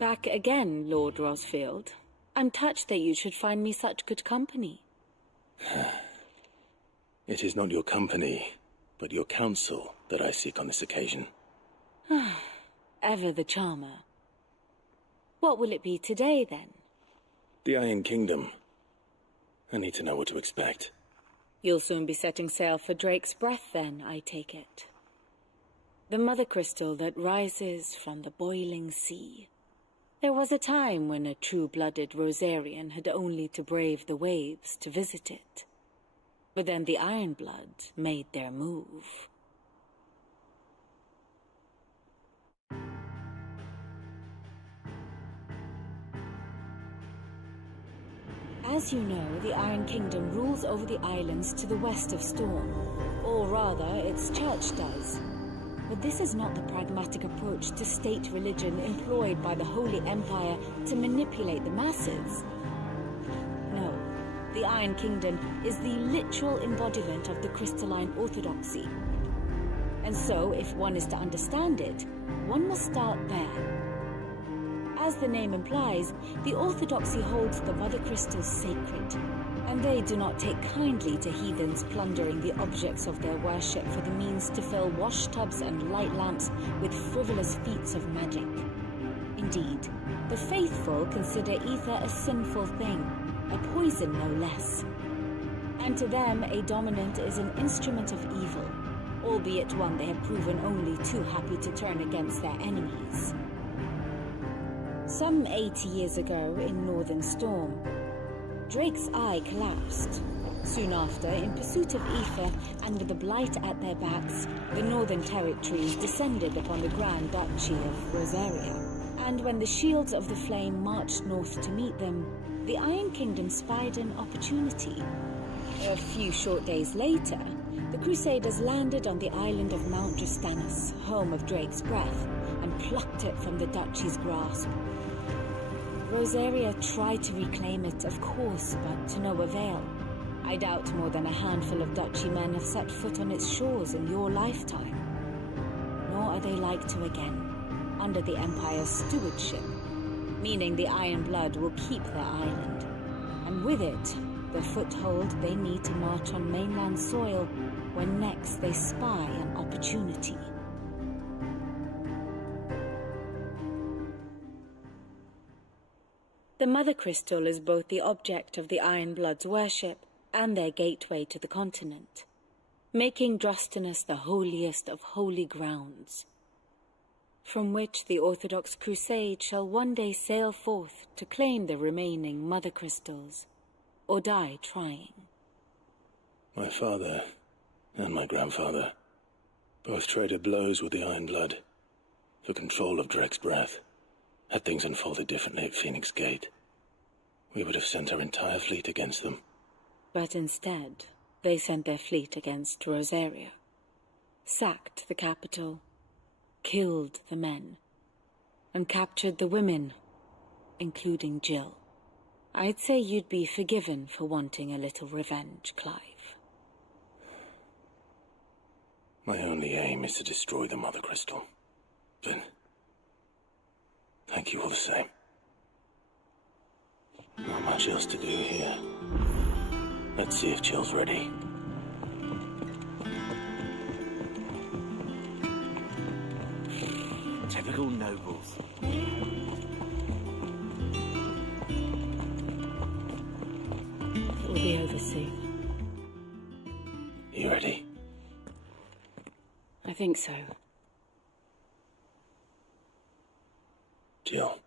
Back again, Lord Rosfield. I'm touched that you should find me such good company. It is not your company, but your counsel that I seek on this occasion. Ever the charmer. What will it be today, then? The Iron Kingdom. I need to know what to expect. You'll soon be setting sail for Drake's Breath, then, I take it. The mother crystal that rises from the boiling sea. There was a time when a true-blooded Rosarian had only to brave the waves to visit it. But then the Ironblood made their move. As you know, the Iron Kingdom rules over the islands to the west of Storm. Or rather, its church does. But this is not the pragmatic approach to state religion employed by the Holy Empire to manipulate the masses. No, the Iron Kingdom is the literal embodiment of the crystalline orthodoxy. And so, if one is to understand it, one must start there. As the name implies, the orthodoxy holds the mother crystals sacred, and they do not take kindly to heathens plundering the objects of their worship for the means to fill washtubs and light lamps with frivolous feats of magic. Indeed, the faithful consider ether a sinful thing, a poison no less. And to them, a dominant is an instrument of evil, albeit one they have proven only too happy to turn against their enemies. Some 80 years ago, in Northern Storm, Drake's eye collapsed. Soon after, in pursuit of ether and with the blight at their backs, the Northern Territories descended upon the Grand Duchy of Rosaria. And when the Shields of the Flame marched north to meet them, the Iron Kingdom spied an opportunity. A few short days later, the Crusaders landed on the island of Mount Drustanus, home of Drake's Breath, and plucked it from the Duchy's grasp. Rosaria tried to reclaim it, of course, but to no avail. I doubt more than a handful of Duchy men have set foot on its shores in your lifetime. Nor are they like to again, under the Empire's stewardship, meaning the Ironblood will keep their island, and with it, the foothold they need to march on mainland soil when next they spy an opportunity. The Mother Crystal is both the object of the Ironblood's worship and their gateway to the continent, making Drustanus the holiest of holy grounds, from which the Orthodox Crusade shall one day sail forth to claim the remaining Mother Crystals, or die trying. My father and my grandfather both traded blows with the Ironblood for control of Drake's Breath. Had things unfolded differently at Phoenix Gate, we would have sent our entire fleet against them. But instead, they sent their fleet against Rosaria, sacked the capital, killed the men, and captured the women, including Jill. I'd say you'd be forgiven for wanting a little revenge, Clive. My only aim is to destroy the Mother Crystal. But thank you all the same. Not much else to do here. Let's see if Jill's ready. Typical nobles. It will be over soon. You ready? I think so. Jill,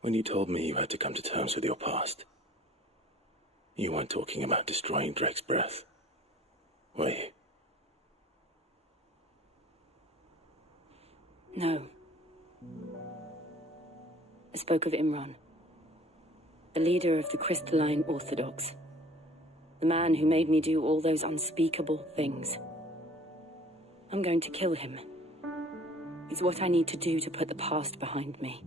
when you told me you had to come to terms with your past, you weren't talking about destroying Drake's Breath, were you? No. I spoke of Imran, the leader of the Crystalline Orthodox, the man who made me do all those unspeakable things. I'm going to kill him. It's what I need to do to put the past behind me.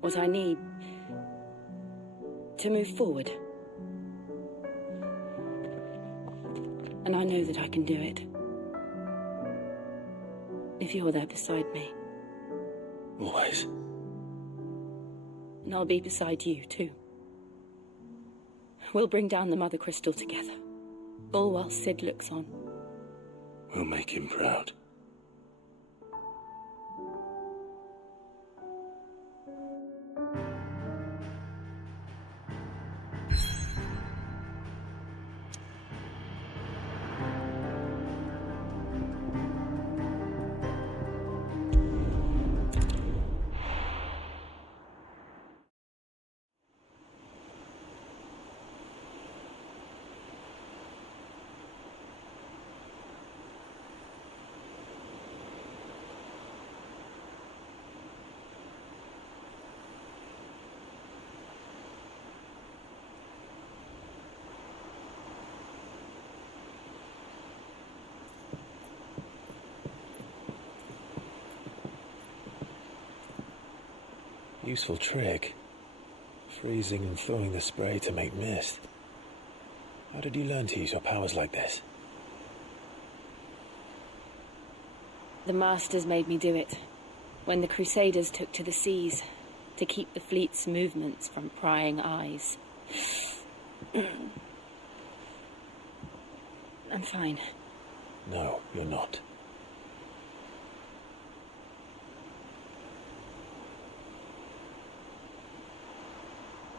What I need to move forward. And I know that I can do it. If you're there beside me. Always. And I'll be beside you, too. We'll bring down the Mother Crystal together. All while Sid looks on. We'll make him proud. Useful trick. Freezing and throwing the spray to make mist. How did you learn to use your powers like this? The Masters made me do it. When the Crusaders took to the seas, to keep the fleet's movements from prying eyes. I'm fine. No, you're not.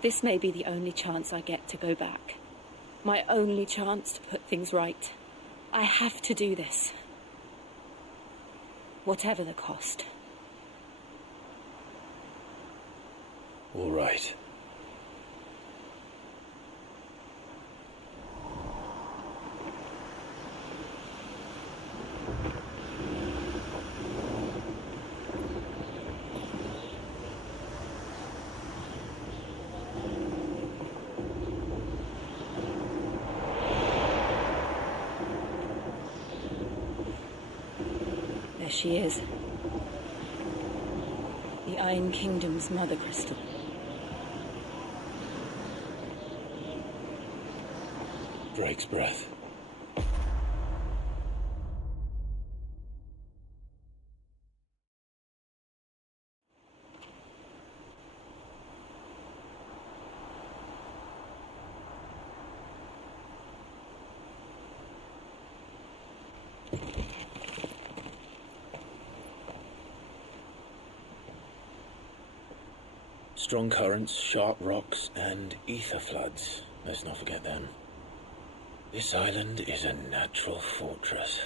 This may be the only chance I get to go back. My only chance to put things right. I have to do this. Whatever the cost. All right. There she is. The Iron Kingdom's Mother Crystal. Drake's breath. Strong currents, sharp rocks, and ether floods. Let's not forget them. This island is a natural fortress.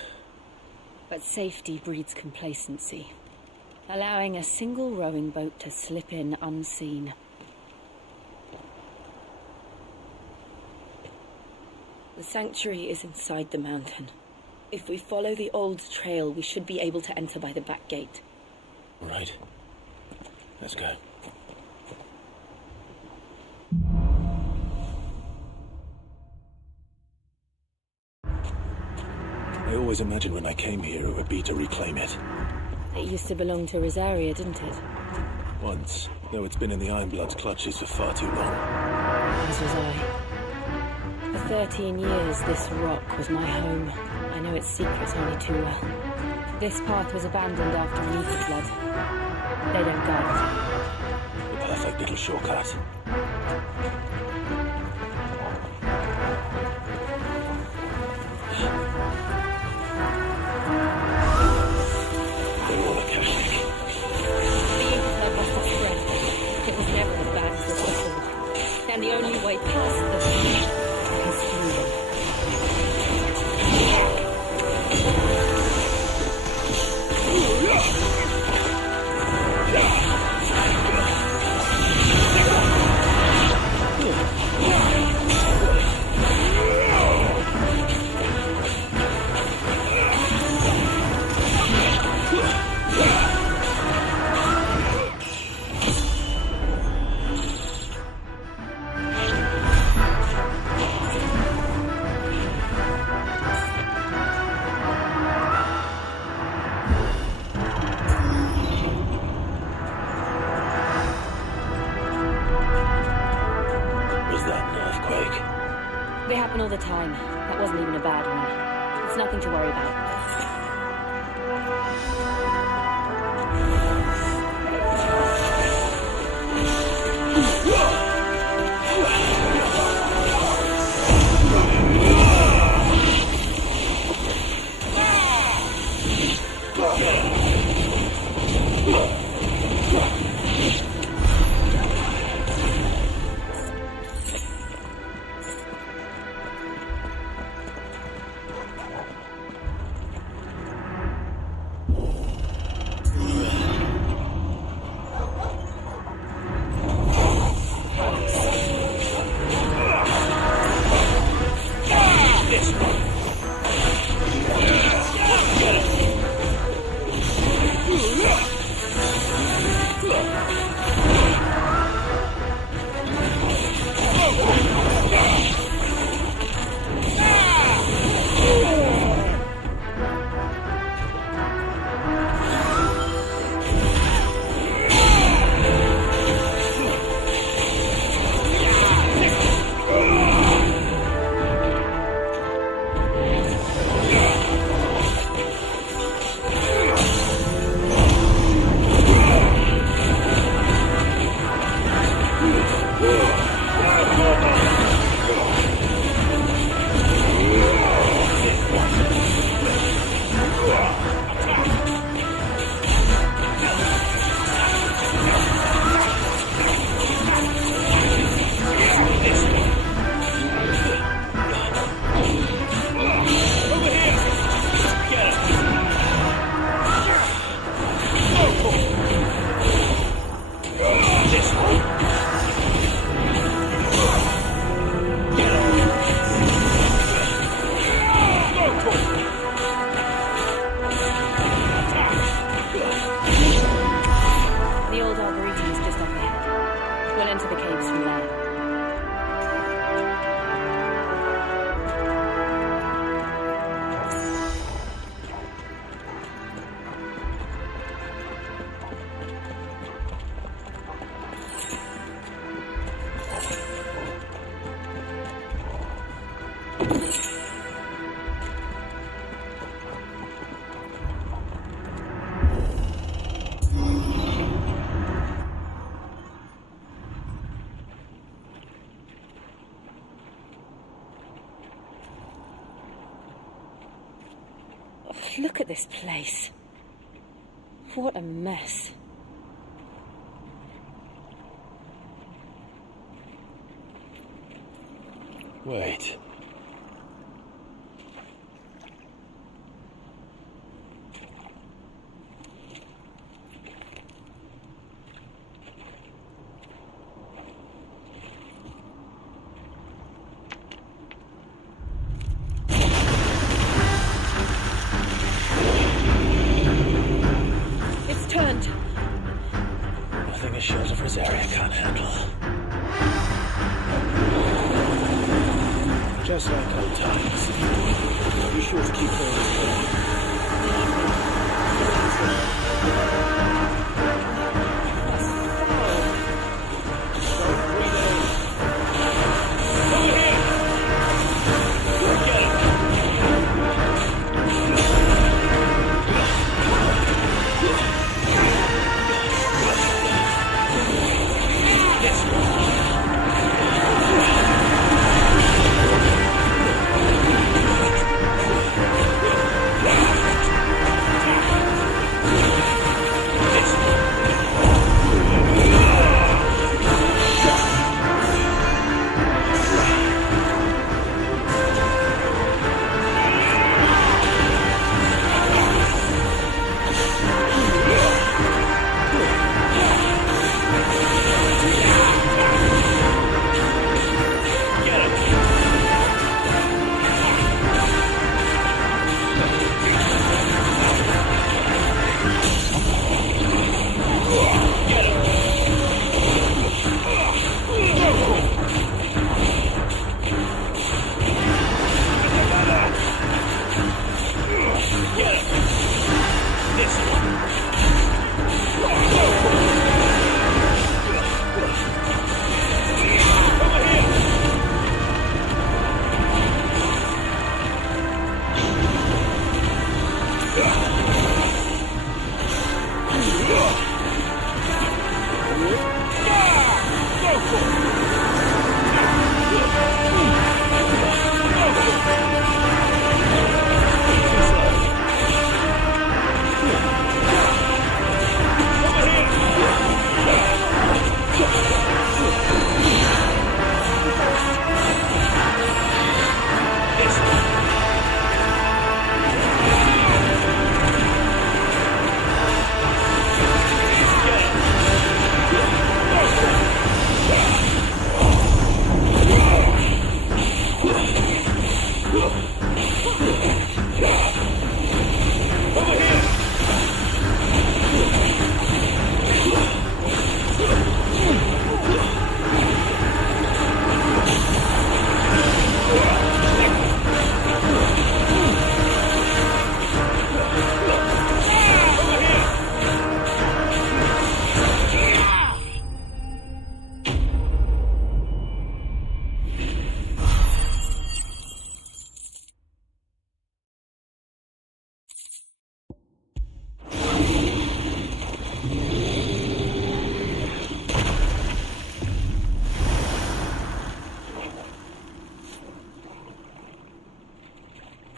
But safety breeds complacency, allowing a single rowing boat to slip in unseen. The sanctuary is inside the mountain. If we follow the old trail, we should be able to enter by the back gate. All right. Let's go. I always imagined when I came here it would be to reclaim it. It used to belong to Rosaria, didn't it? Once, though it's been in the Ironblood's clutches for far too long. As was I. For 13 years, this rock was my home. I know its secrets only too well. This path was abandoned after an ether flood. They don't guard it. The perfect little shortcut. They're all Akashic. The ether must have spread. It was never as bad as this before. And the only way past this is through them. They happen all the time. That wasn't even a bad one. It's nothing to worry about. Look at this place. What a mess. Wait. It's turned. Nothing a shield of Rosaria can't handle. Just like old times. Be sure to keep her this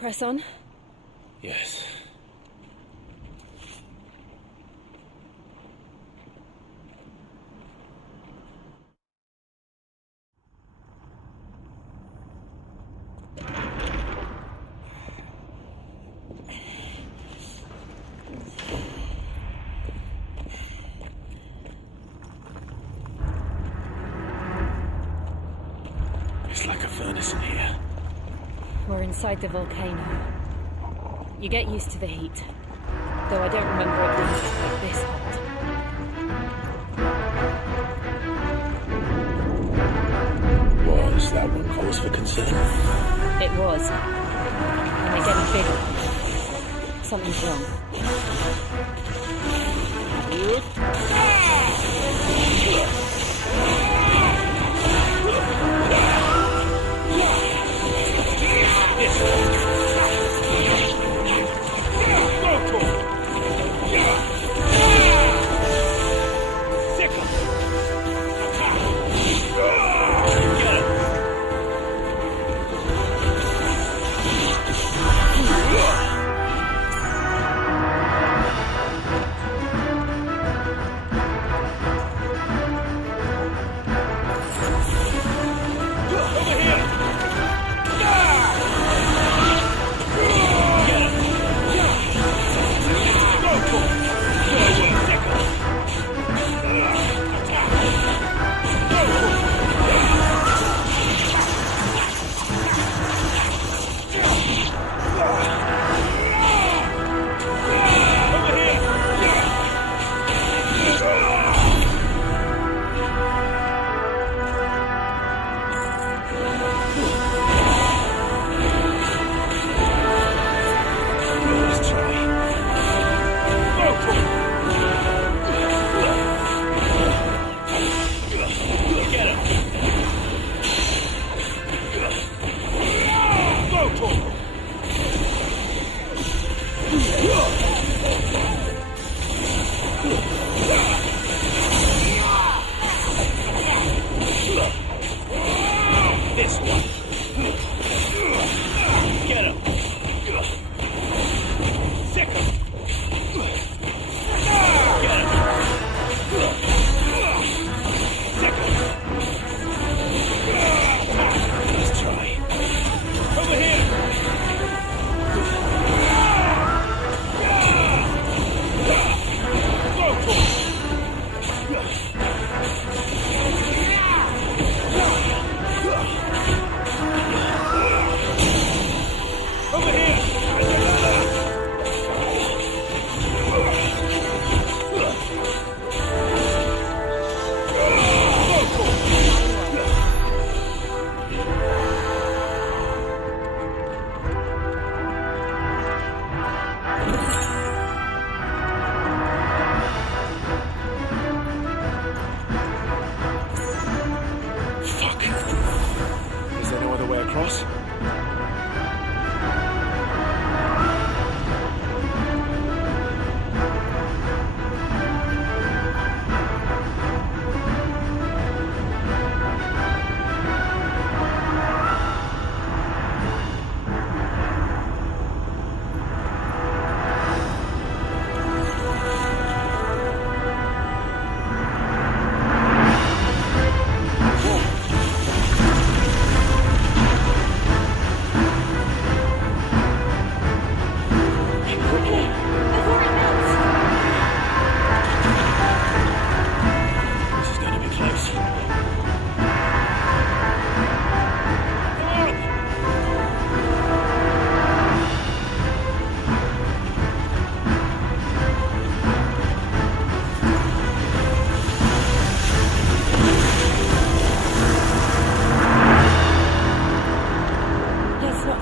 Press on. Yes. It's like a furnace in here. We're inside the volcano. You get used to the heat. Though I don't remember it being like this hot. Was that one cause for concern? It was. And they're getting bigger. Something's wrong.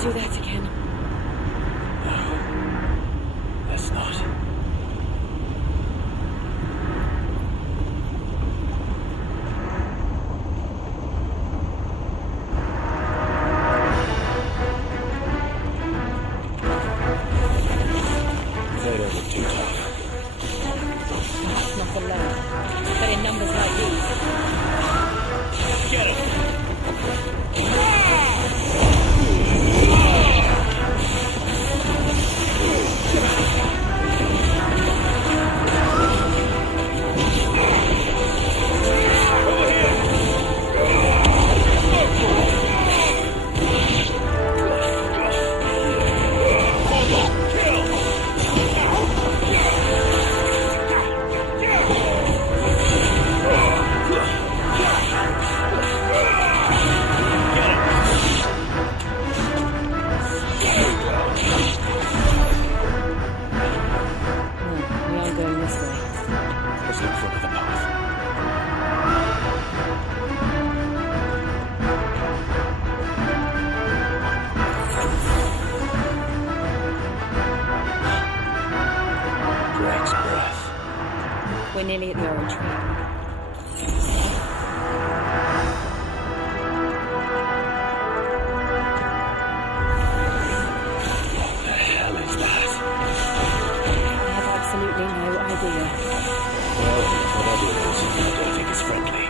Do that again. No, let's not. They don't look too tough. That's not alone. But in numbers like these. Get him! We're nearly at the oratory. What the hell is that? I have absolutely no idea. Well, whatever it is, I don't think it's friendly.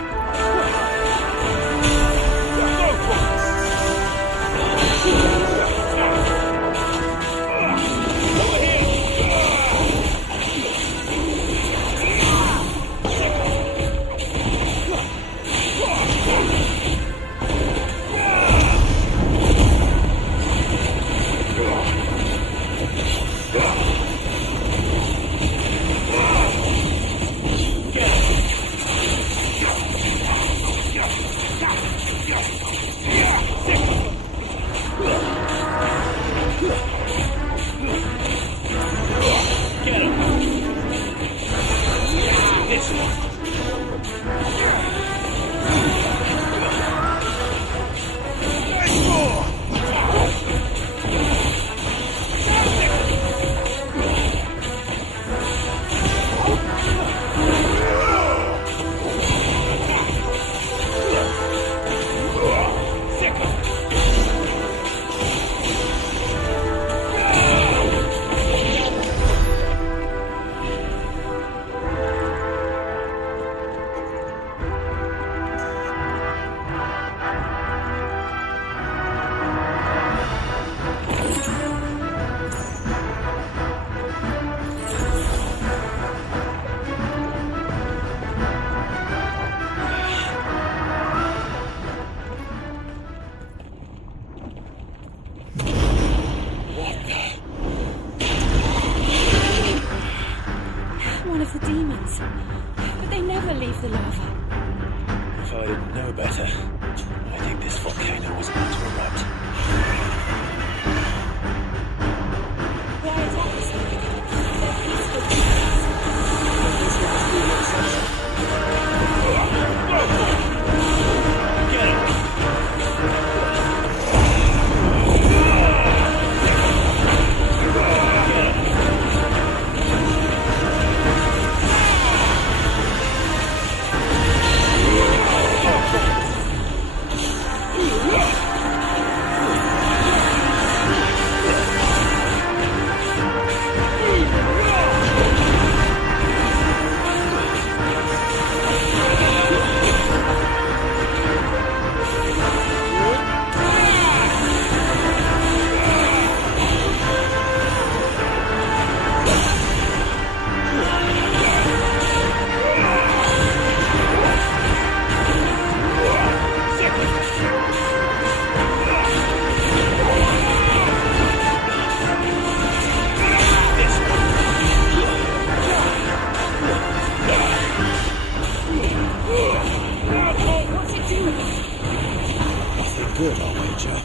One of the demons. But they never leave the lava. If I didn't know better, I think this volcano was about to erupt. Why attacks? They're peaceful demons. This would be an exception. Get him! Good, I'll wager.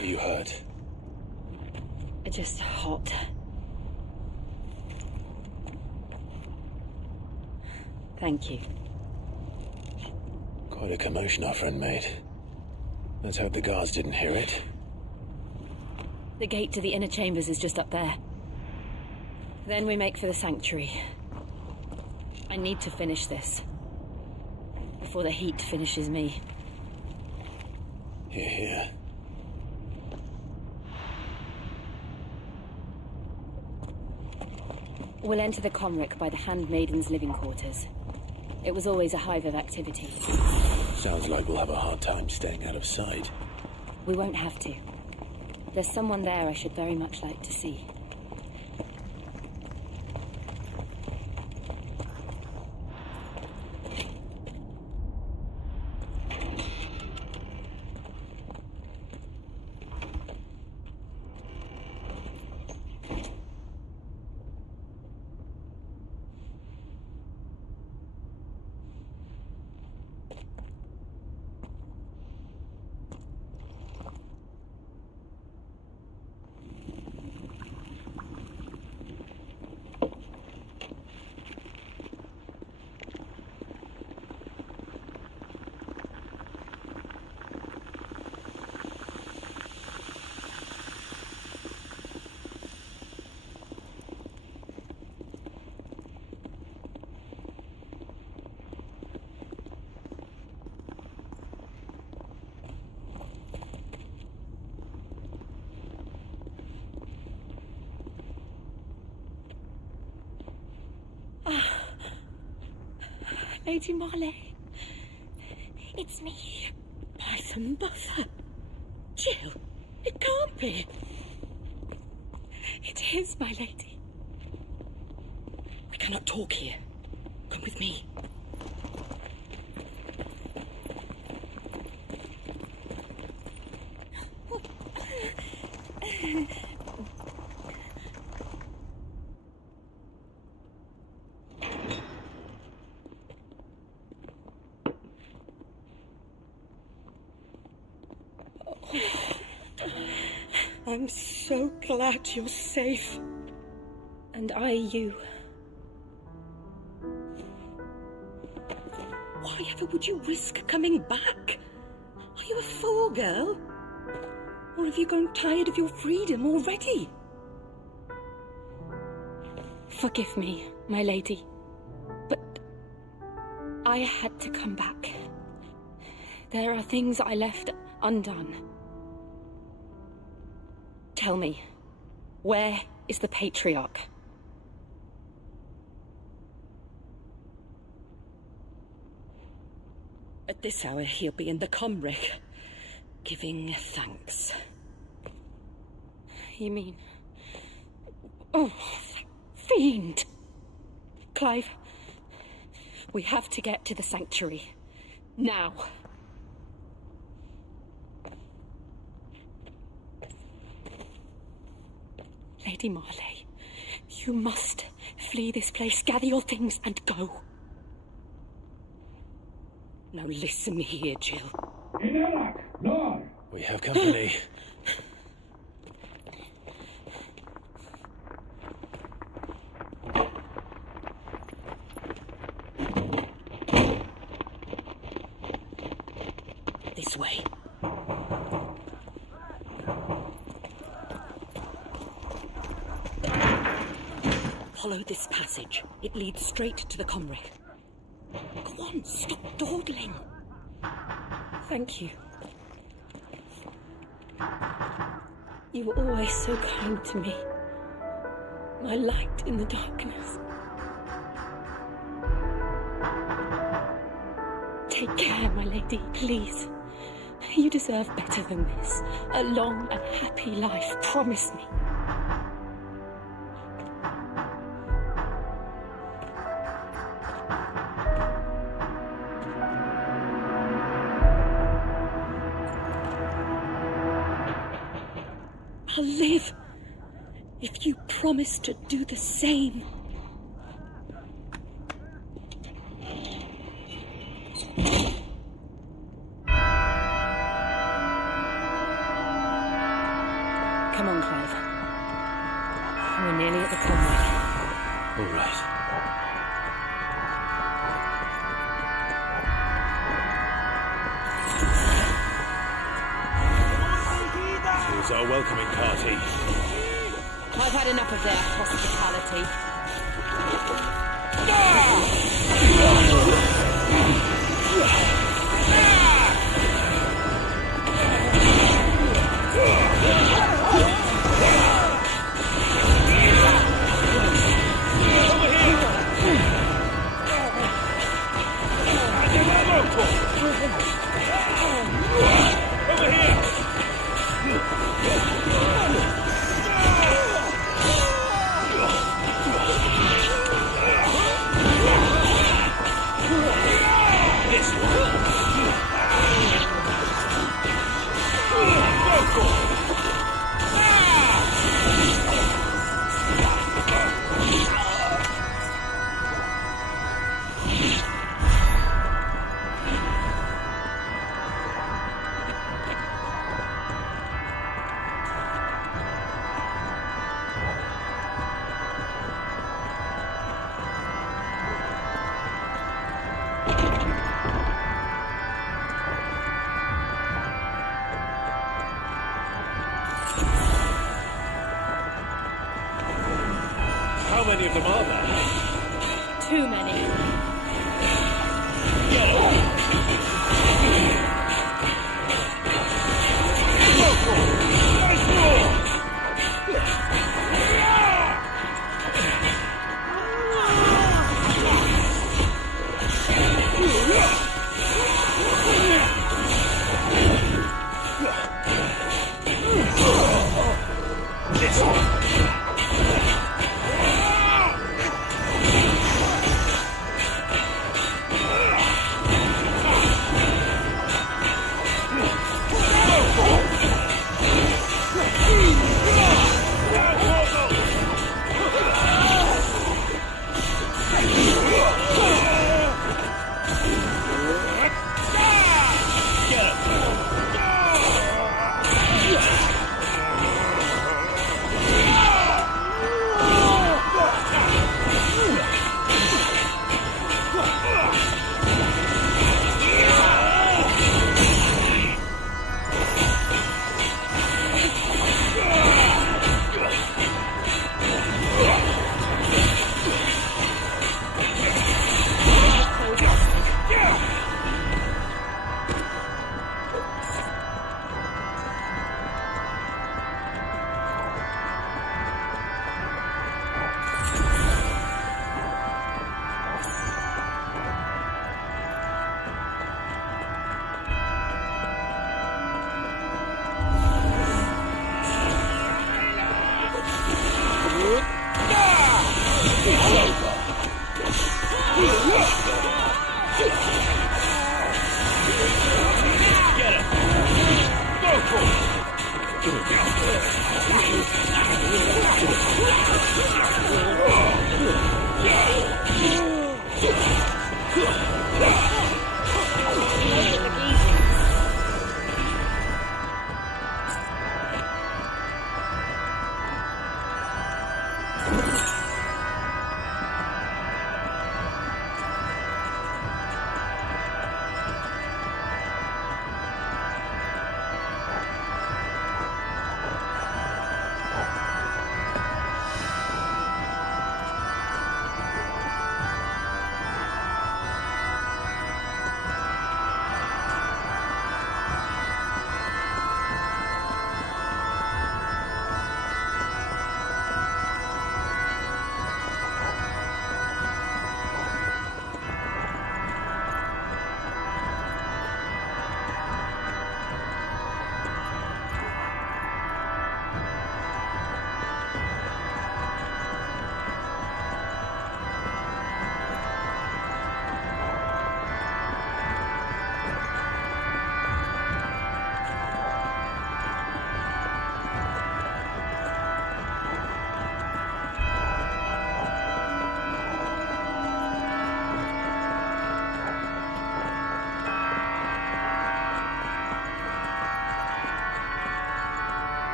Are you hurt? Just hot. Thank you. Quite a commotion our friend made. Let's hope the guards didn't hear it. The gate to the inner chambers is just up there. Then we make for the sanctuary. I need to finish this. Before the heat finishes me. Hear, hear. We'll enter the Comric by the Handmaiden's living quarters. It was always a hive of activity. Sounds like we'll have a hard time staying out of sight. We won't have to. There's someone there I should very much like to see. Lady Marley, it's me, my mother. Jill, it can't be. It is, my lady. We cannot talk here. Come with me. I'm so glad you're safe. And I you. Why ever would you risk coming back? Are you a fool, girl? Or have you grown tired of your freedom already? Forgive me, my lady. But I had to come back. There are things I left undone. Tell me, where is the Patriarch? At this hour, he'll be in the Comric, giving thanks. You mean... Oh, that fiend! Clive, we have to get to the sanctuary. Now. Lady Marley, you must flee this place, gather your things and go. Now listen here, Jill. We have company. This way. Follow this passage. It leads straight to the Comric. Go on, stop dawdling. Thank you. You were always so kind to me. My light in the darkness. Take care, my lady, please. You deserve better than this. A long and happy life, promise me. I'll live if you promise to do the same. Come on, Clive. We're nearly at the Comric. All right. Here's our welcoming party. I've had enough of their hospitality. How many of them are there? Too many.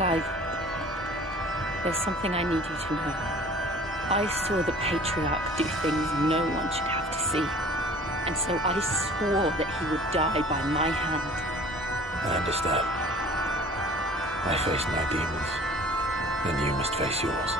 Clive, there's something I need you to know. I saw the Patriarch do things no one should have to see. And so I swore that he would die by my hand. I understand. I face my demons, and you must face yours.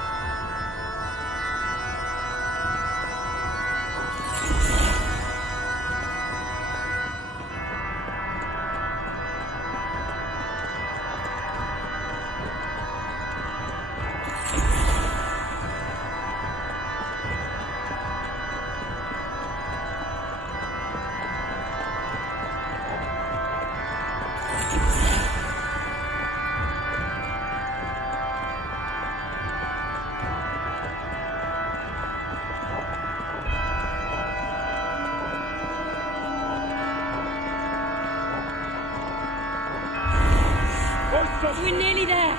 We're nearly there.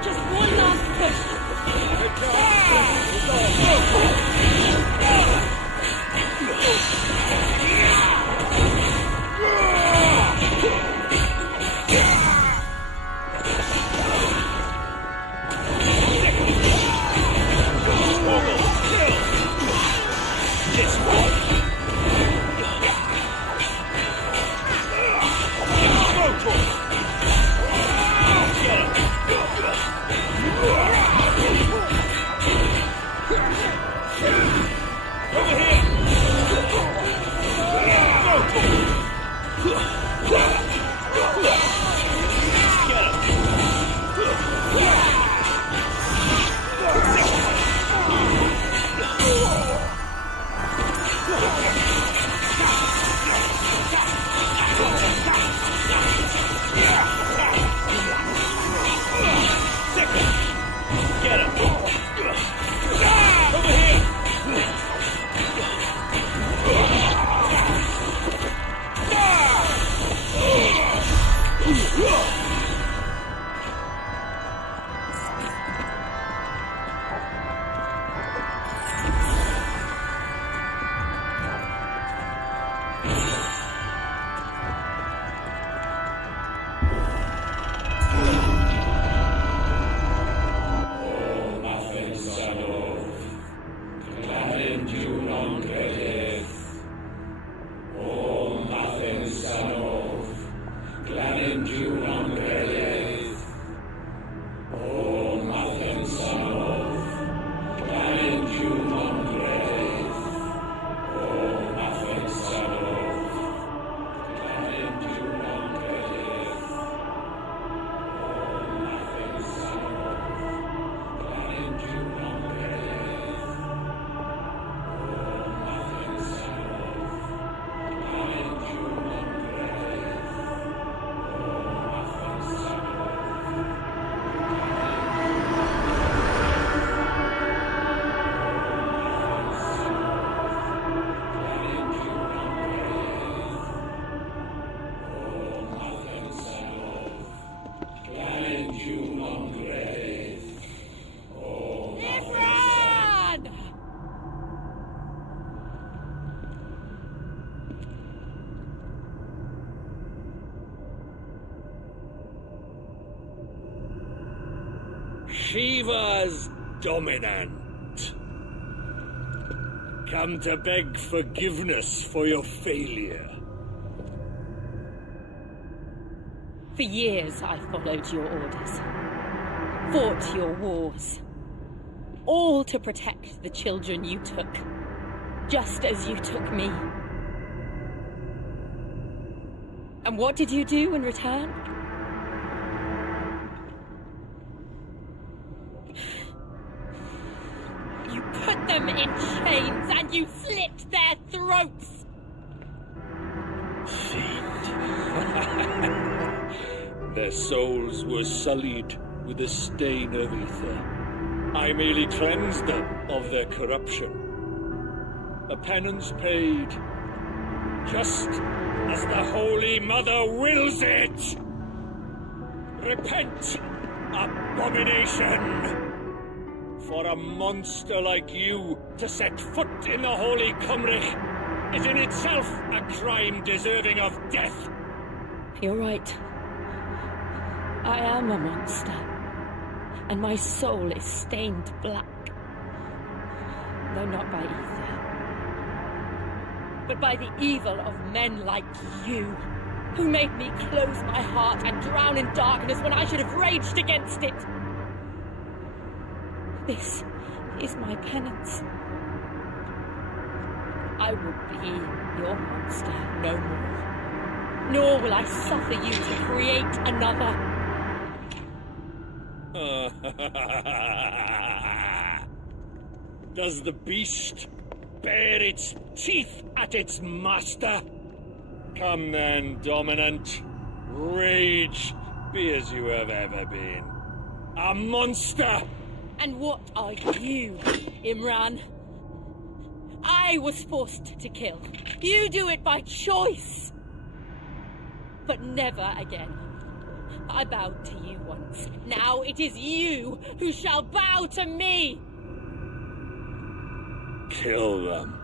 Just one last Shiva's dominant. Come to beg forgiveness for your failure. For years I followed your orders, fought your wars, all to protect the children you took, just as you took me. And what did you do in return? You put them in chains and you slit their throats! Their souls were sullied with the stain of ether. I merely cleansed them of their corruption. A penance paid, just as the Holy Mother wills it! Repent, abomination! For a monster like you to set foot in the Holy Cymric is in itself a crime deserving of death. You're right. I am a monster. and my soul is stained black. Though not by ether, but by the evil of men like you, who made me close my heart and drown in darkness when I should have raged against it. This is my penance. I will be your monster no more. Nor will I suffer you to create another. Does the beast bare its teeth at its master? Come then, dominant. Rage, be as you have ever been. A monster! And what are you, Imran? I was forced to kill. You do it by choice. But never again. I bowed to you once. Now it is you who shall bow to me! Kill them.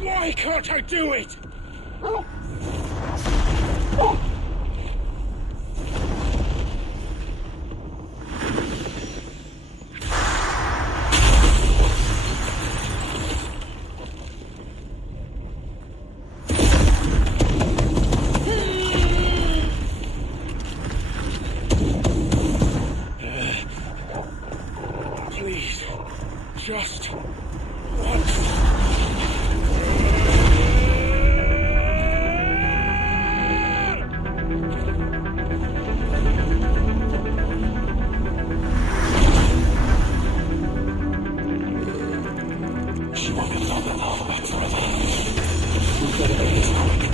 Why can't I do it? Please, just once. She won't get another alphabet ready. We've got to make this quick.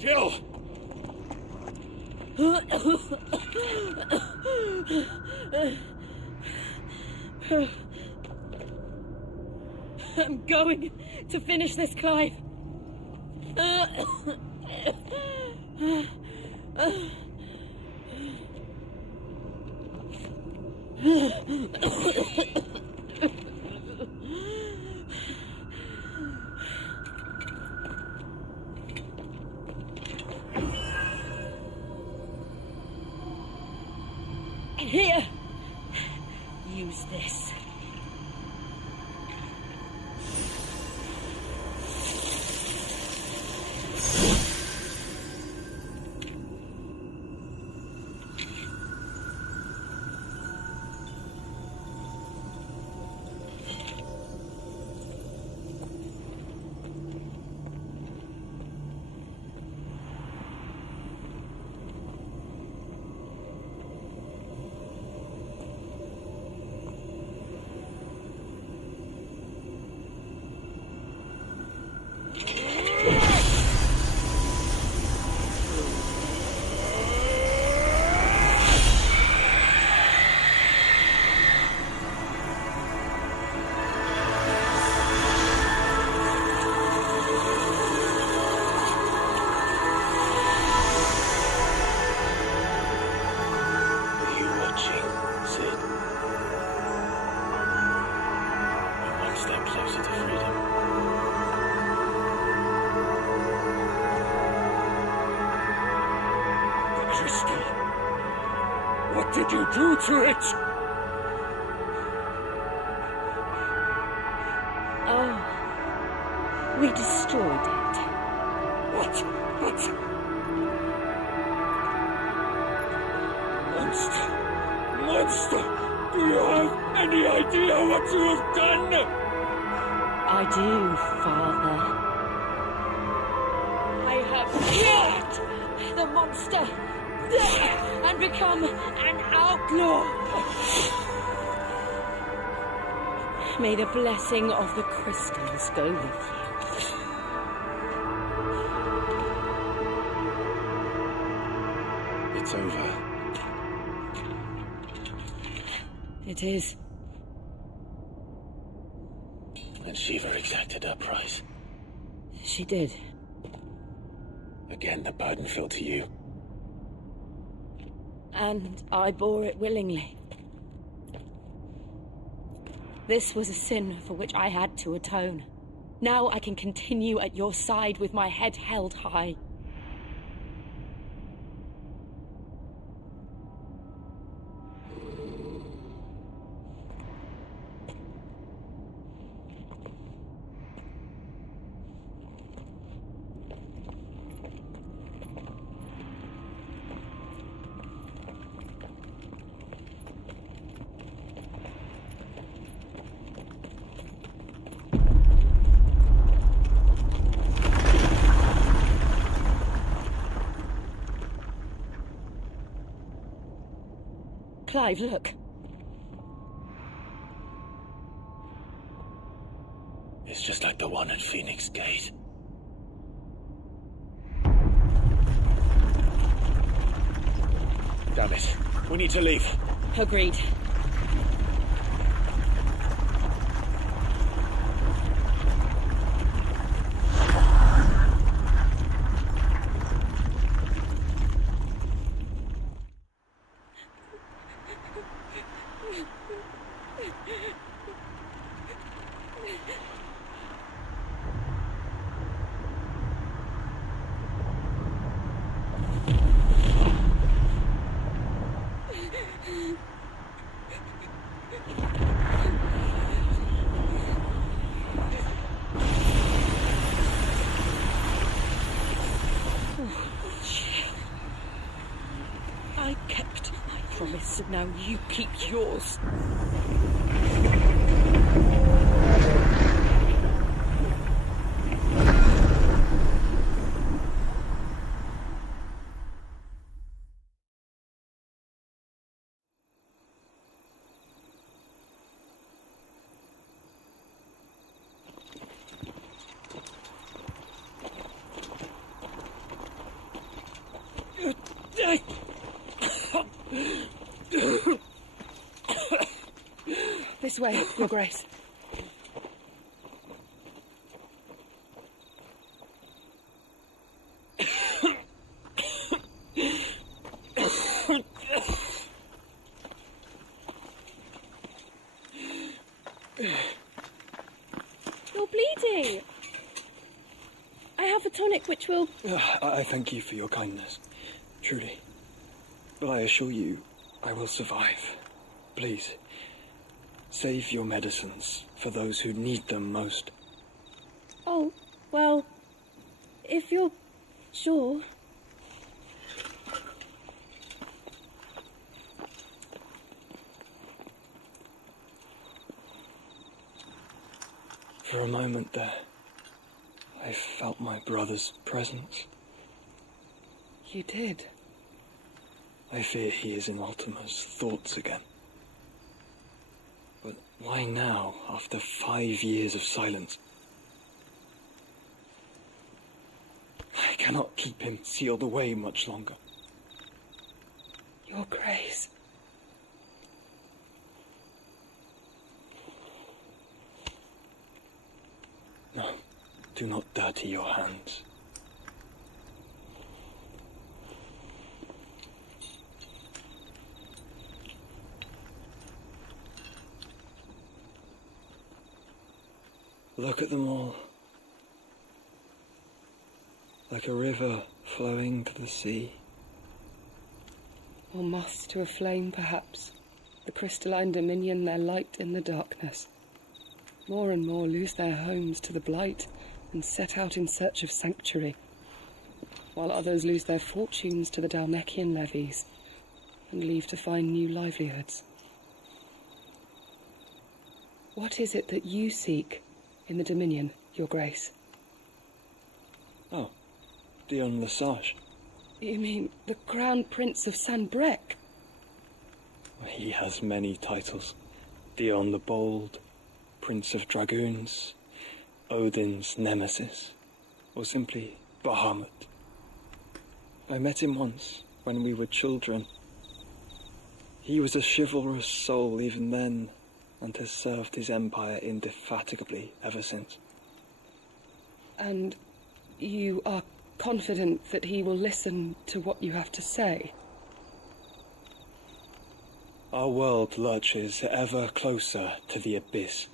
Jill! I'm going to finish this, Clive. Here, use this. crystal. What did you do to it? Oh, we destroyed it. What? Monster! Do you have any idea what you have done? I do, Father. I have killed the monster and become an outlaw. May the blessing of the crystals go with you. It's over. It is. And Shiva exacted her price. She did. Again, the burden fell to you. And I bore it willingly. This was a sin for which I had to atone. Now I can continue at your side with my head held high. Clive, look. It's just like the one at Phoenix Gate. Damn it. We need to leave. Agreed. I kept my promise, and now you keep yours. This way, Your Grace. You're bleeding. I have a tonic which will... I thank you for your kindness, truly. But I assure you, I will survive. Please, save your medicines for those who need them most. Oh, well, if you're sure... For a moment there, I felt my brother's presence. You did? I fear he is in Ultima's thoughts again. But why now, after 5 years of silence? I cannot keep him sealed away much longer. Your Grace. No, do not dirty your hands. Look at them all. Like a river flowing to the sea. Or moths to a flame, perhaps. The crystalline dominion their light in the darkness. More and more lose their homes to the blight and set out in search of sanctuary, while others lose their fortunes to the Dalmekian levies and leave to find new livelihoods. What is it that you seek in the Dominion, Your Grace? Oh, Dion Lesage. You mean the Crown Prince of Sanbrec? He has many titles. Dion the Bold, Prince of Dragoons, Odin's Nemesis, or simply Bahamut. I met him once, when we were children. He was a chivalrous soul even then, and has served his empire indefatigably ever since. And you are confident that he will listen to what you have to say? Our world lurches ever closer to the abyss,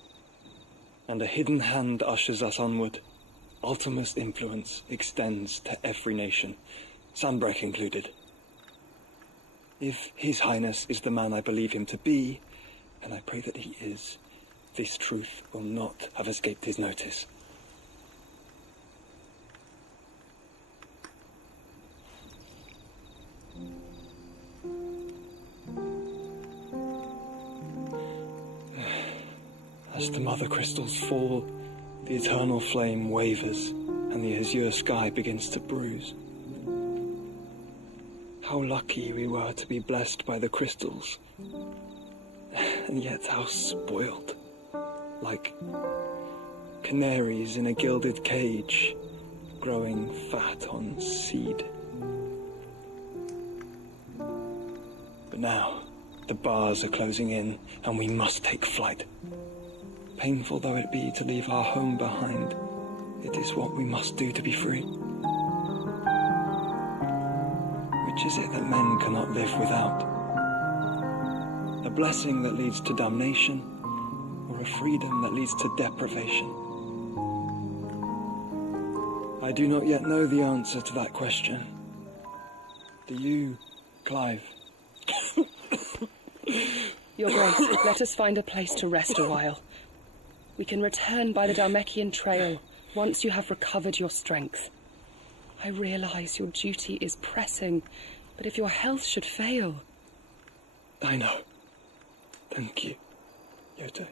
and a hidden hand ushers us onward. Ultima's influence extends to every nation, Sanbrec included. If His Highness is the man I believe him to be, and I pray that he is, this truth will not have escaped his notice. As the mother crystals fall, the eternal flame wavers, and the azure sky begins to bruise. How lucky we were to be blessed by the crystals, and yet how spoiled, like canaries in a gilded cage, growing fat on seed. But now, the bars are closing in, and we must take flight. Painful though it be to leave our home behind, it is what we must do to be free. Which is it that men cannot live without? A blessing that leads to damnation, or a freedom that leads to deprivation? I do not yet know the answer to that question. Do you, Clive? Your Grace, let us find a place to rest a while. We can return by the Dalmekian trail once you have recovered your strength. I realize your duty is pressing, but if your health should fail... I know. Thank you, Yote.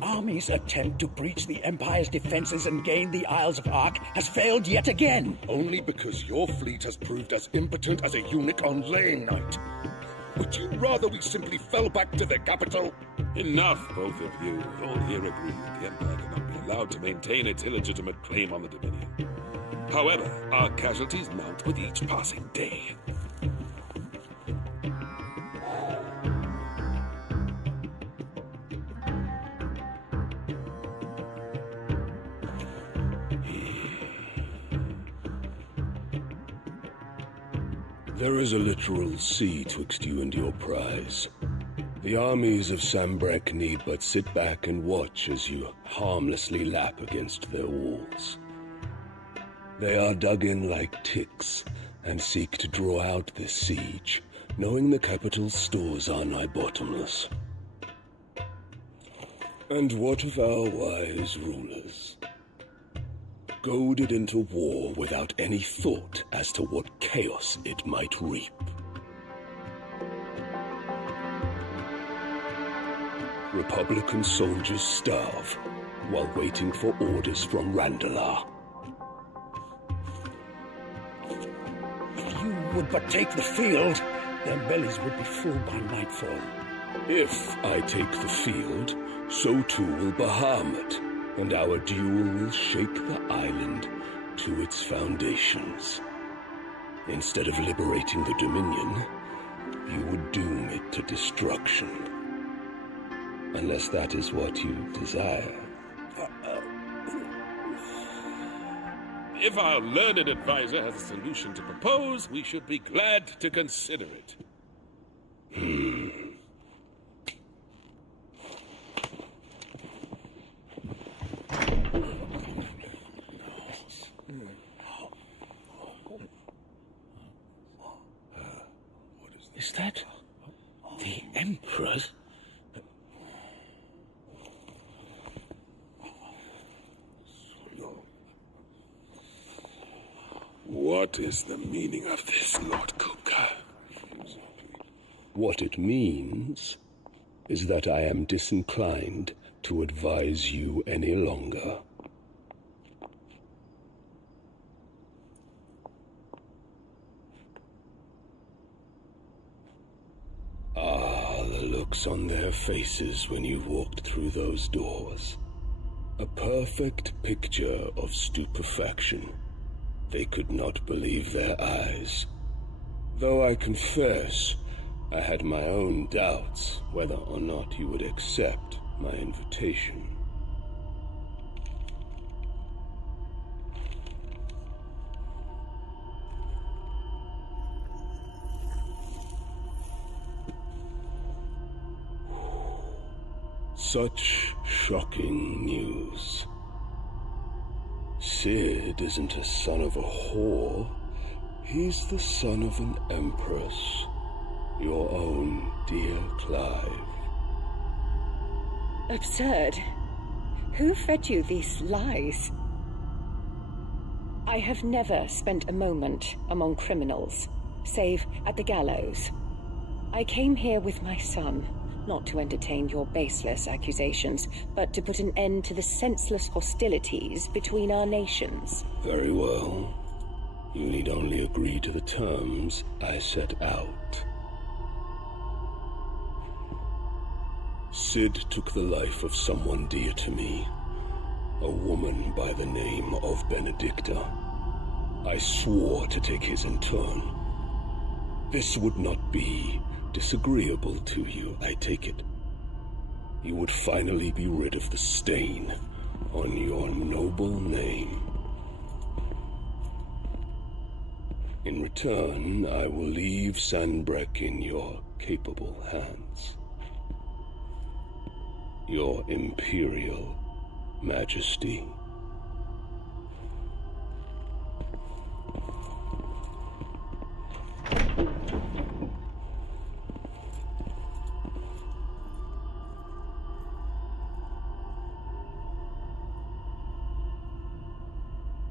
Army's attempt to breach the Empire's defenses and gain the Isles of Ark has failed yet again. Only because your fleet has proved as impotent as a eunuch on laying night. Would you rather we simply fell back to the capital? Enough, both of you. All here agree that the Empire cannot be allowed to maintain its illegitimate claim on the Dominion. However, our casualties mount with each passing day. There is a literal sea twixt you and your prize. The armies of Sanbrec need but sit back and watch as you harmlessly lap against their walls. They are dug in like ticks, and seek to draw out this siege, knowing the capital's stores are nigh bottomless. And what of our wise rulers? Goaded into war without any thought as to what chaos it might reap. Republican soldiers starve while waiting for orders from Randalar. would but take the field, their bellies would be full by nightfall. If I take the field, so too will Bahamut, and our duel will shake the island to its foundations. Instead of liberating the Dominion, you would doom it to destruction. Unless that is what you desire. If our learned advisor has a solution to propose, we should be glad to consider it. Is that the Emperor? What is the meaning of this, Lord Kupka? What it means is that I am disinclined to advise you any longer. Ah, the looks on their faces when you walked through those doors. A perfect picture of stupefaction. They could not believe their eyes. Though I confess, I had my own doubts whether or not you would accept my invitation. Such shocking news. Sid isn't a son of a whore. He's the son of an empress. Your own dear Clive. Absurd. Who fed you these lies? I have never spent a moment among criminals, save at the gallows. I came here with my son, not to entertain your baseless accusations, but to put an end to the senseless hostilities between our nations. Very well. You need only agree to the terms I set out. Sid took the life of someone dear to me, a woman by the name of Benedicta. I swore to take his in turn. This would not be disagreeable to you, I take it. You would finally be rid of the stain on your noble name. In return, I will leave Sanbreque in your capable hands. Your Imperial Majesty.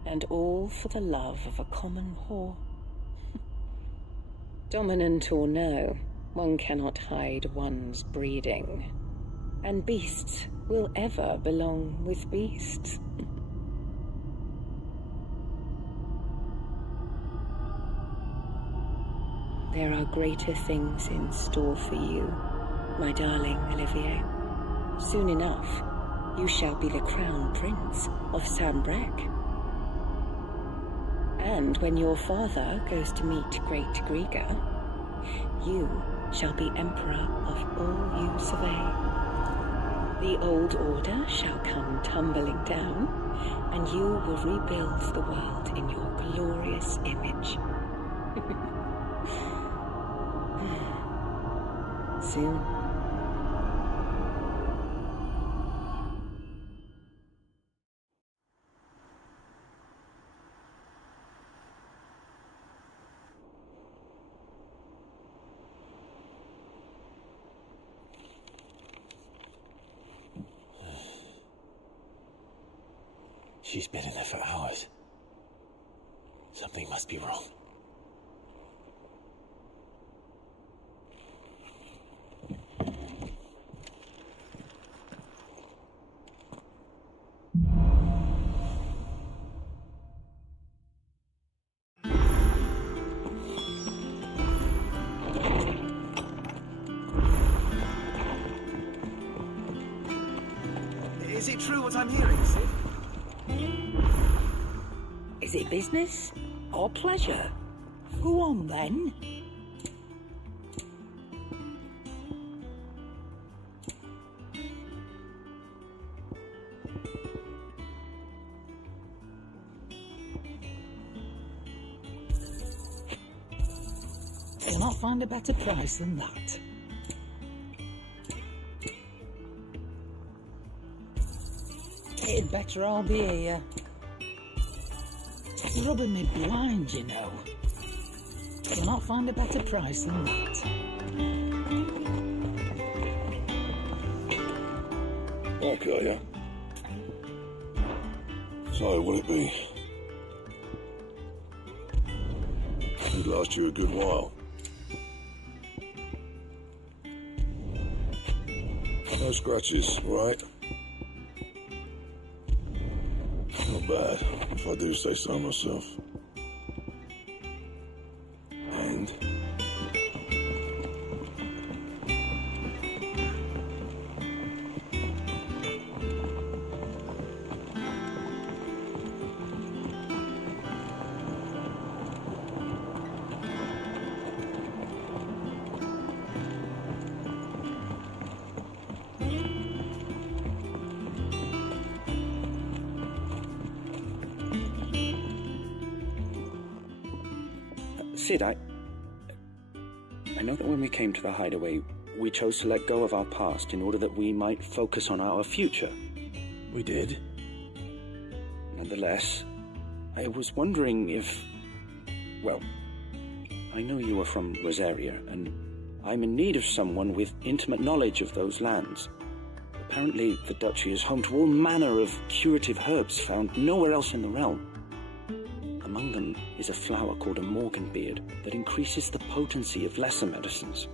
And all for the love of a common whore. Dominant or no, one cannot hide one's breeding. And beasts will ever belong with beasts. There are greater things in store for you, my darling Olivier. Soon enough, you shall be the crown prince of Sanbreque. And when your father goes to meet great Griga, you shall be emperor of all you survey. The old order shall come tumbling down, and you will rebuild the world in your glorious image. Soon. She's been in there for hours. Something must be wrong. what I'm hearing, Sid? Is it business or pleasure? Go on, then. You'll not find a better price than that. It'd better all be here. It's rubbing me blind, you know. You'll not find a better price than that. Okay, yeah. So, will it be? It'd last you a good while. No scratches, right? Not bad, if I do say so myself. And? Sid, I know that when we came to the hideaway, we chose to let go of our past in order that we might focus on our future. We did. Nonetheless, I was wondering if... Well, I know you are from Rosaria, and I'm in need of someone with intimate knowledge of those lands. Apparently, the duchy is home to all manner of curative herbs found nowhere else in the realm. Among them is a flower called a morganbeard that increases the potency of lesser medicines.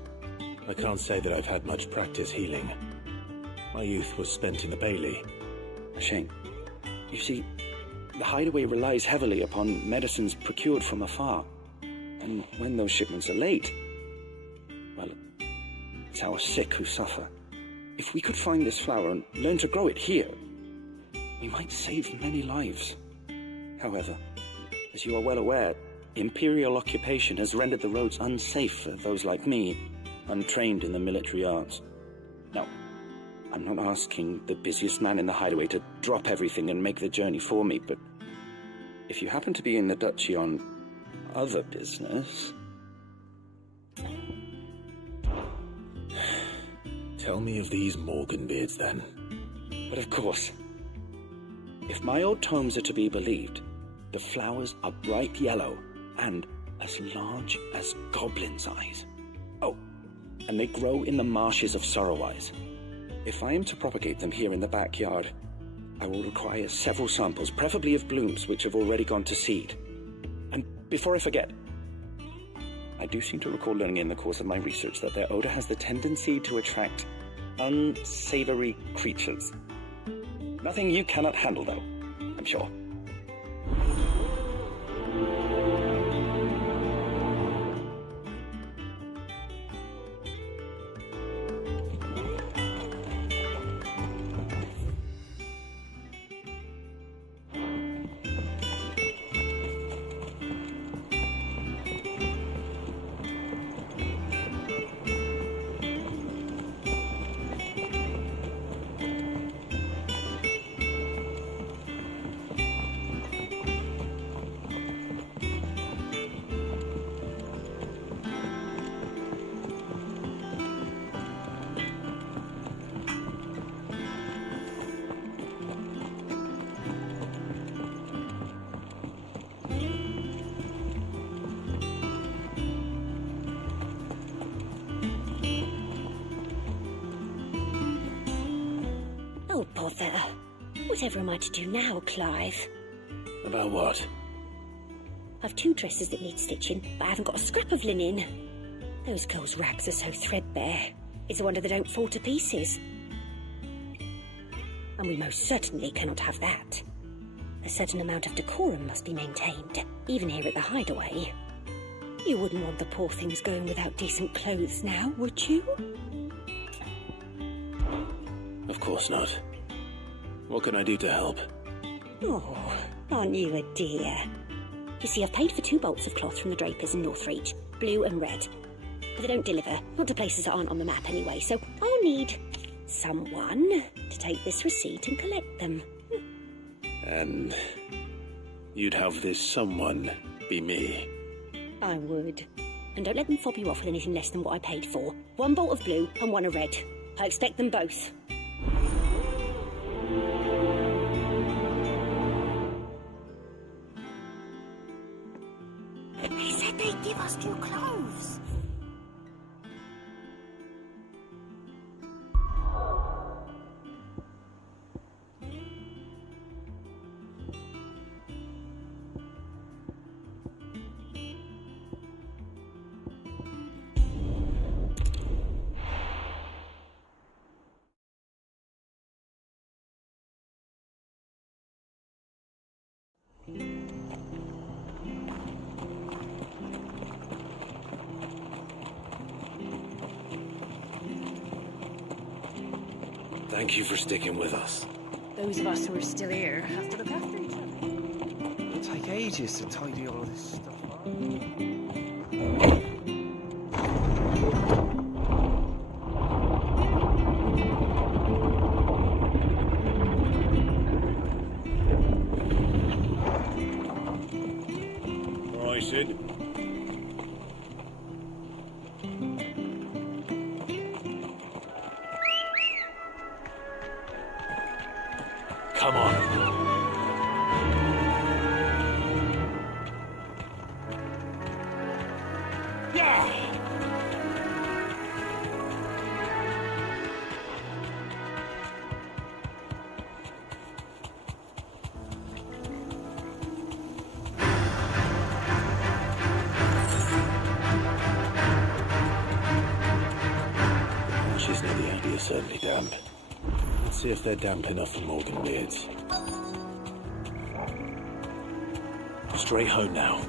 I can't say that I've had much practice healing. My youth was spent in the Bailey. A shame. You see, the hideaway relies heavily upon medicines procured from afar. And when those shipments are late, well, it's our sick who suffer. If we could find this flower and learn to grow it here, we might save many lives. However, as you are well aware, imperial occupation has rendered the roads unsafe for those like me, untrained in the military arts. Now, I'm not asking the busiest man in the hideaway to drop everything and make the journey for me, but if you happen to be in the duchy on other business... Tell me of these morganbeards, then. But of course, if my old tomes are to be believed, the flowers are bright yellow and as large as goblins' eyes. Oh, and they grow in the marshes of Sorrowwise. If I am to propagate them here in the backyard, I will require several samples, preferably of blooms which have already gone to seed. And before I forget, I do seem to recall learning in the course of my research that their odor has the tendency to attract unsavory creatures. Nothing you cannot handle, though, I'm sure. Oh, bother. Whatever am I to do now, Clive? About what? I've 2 dresses that need stitching, but I haven't got a scrap of linen. Those girls' rags are so threadbare. It's a wonder they don't fall to pieces. And we most certainly cannot have that. A certain amount of decorum must be maintained, even here at the hideaway. You wouldn't want the poor things going without decent clothes now, would you? Of course not. What can I do to help? Oh, aren't you a dear? You see, I've paid for 2 bolts of cloth from the drapers in Northreach, blue and red. But they don't deliver, not to places that aren't on the map anyway, so I'll need someone to take this receipt and collect them. And you'd have this someone be me? I would. And don't let them fob you off with anything less than what I paid for. 1 bolt of blue and 1 of red. I expect them both. They said they'd give us 2 cloves. Thank you for sticking with us. Those of us who are still here have to look after each other. It'll take ages to tidy all this stuff up. All right, Sid. Come on. She's near the end are certainly damp. Let's see if they're damp enough for Morgan beards. Straight home now.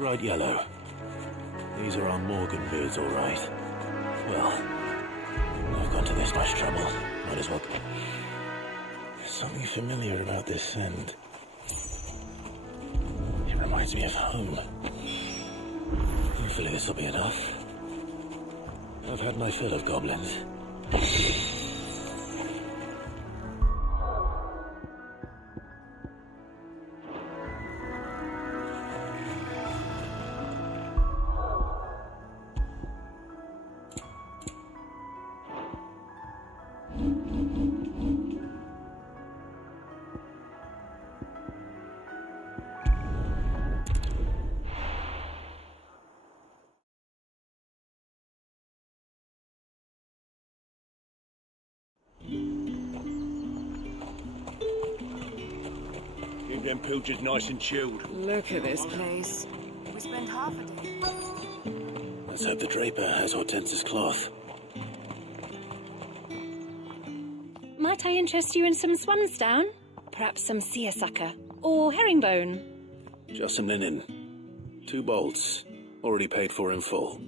Bright yellow. These are our Morgan beards, all right. Well, I've gone to this much trouble. Might as well... There's something familiar about this scent. It reminds me of home. Hopefully this will be enough. I've had my fill of goblins. Keep them pilchers nice and chilled. Look at this place. We spent half a day. Let's hope the Draper has Hortense's cloth. Might I interest you in some swansdown? Perhaps some seersucker? Or herringbone? Just some linen. 2 bolts. Already paid for in full.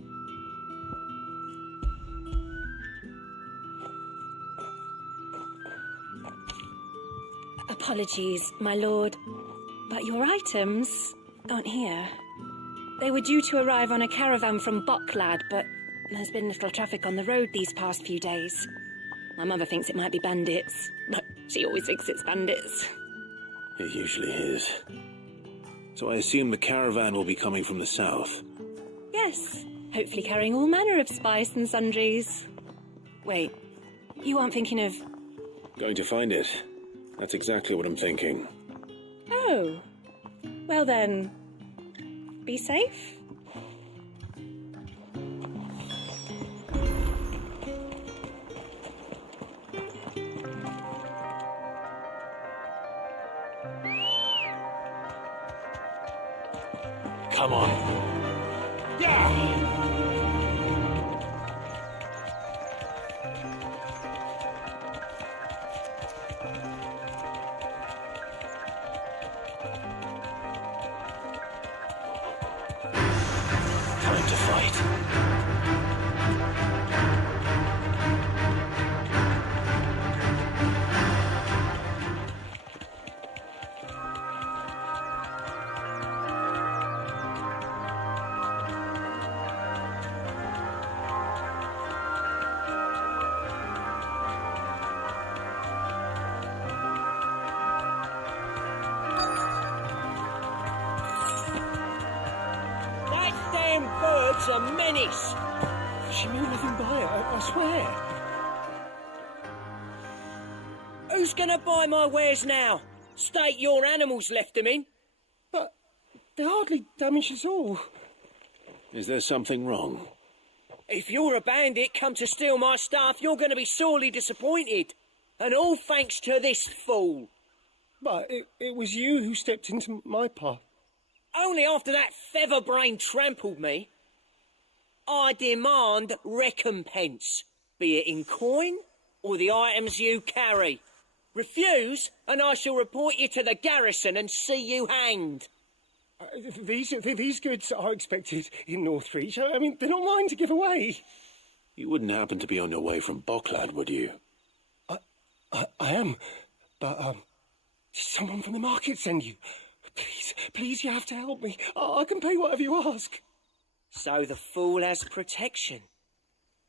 Apologies, my lord, but your items aren't here. They were due to arrive on a caravan from Bocklad, but there's been little traffic on the road these past few days. My mother thinks it might be bandits, but she always thinks it's bandits. It usually is. So I assume the caravan will be coming from the south. Yes, hopefully carrying all manner of spice and sundries. Wait, you aren't thinking of... Going to find it. That's exactly what I'm thinking. Oh. Well then, be safe. Come on. Yeah! Time to fight. That damn bird's a menace. She knew nothing by it, I swear. Who's gonna buy my wares now? State your animals left them in. But they hardly damaged us all. Is there something wrong? If you're a bandit come to steal my stuff, you're gonna be sorely disappointed. And all thanks to this fool. But it was you who stepped into my path. Only after that featherbrain trampled me. I demand recompense, be it in coin or the items you carry. Refuse, and I shall report you to the garrison and see you hanged. These goods are expected in Northreach. I mean, they're not mine to give away. You wouldn't happen to be on your way from Bocklad, would you? I am, but did someone from the market send you? Please, you have to help me. I can pay whatever you ask. So the fool has protection.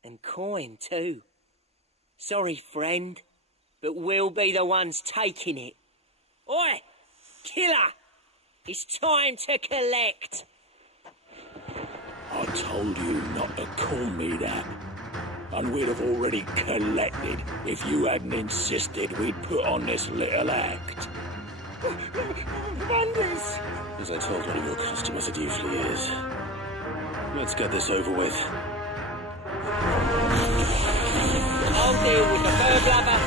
And coin, too. Sorry, friend, but we'll be the ones taking it. Oi! Killer! It's time to collect. I told you not to call me that. And we'd have already collected if you hadn't insisted we'd put on this little act. Bandits! As I told one of your customers, it usually is. Let's get this over with. I'll deal with the bird lover.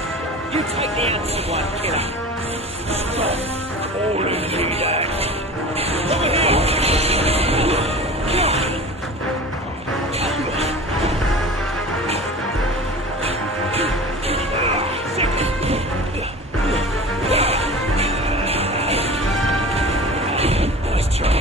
You take the handsome one, killer. Stop calling me that. Over here! Nice try.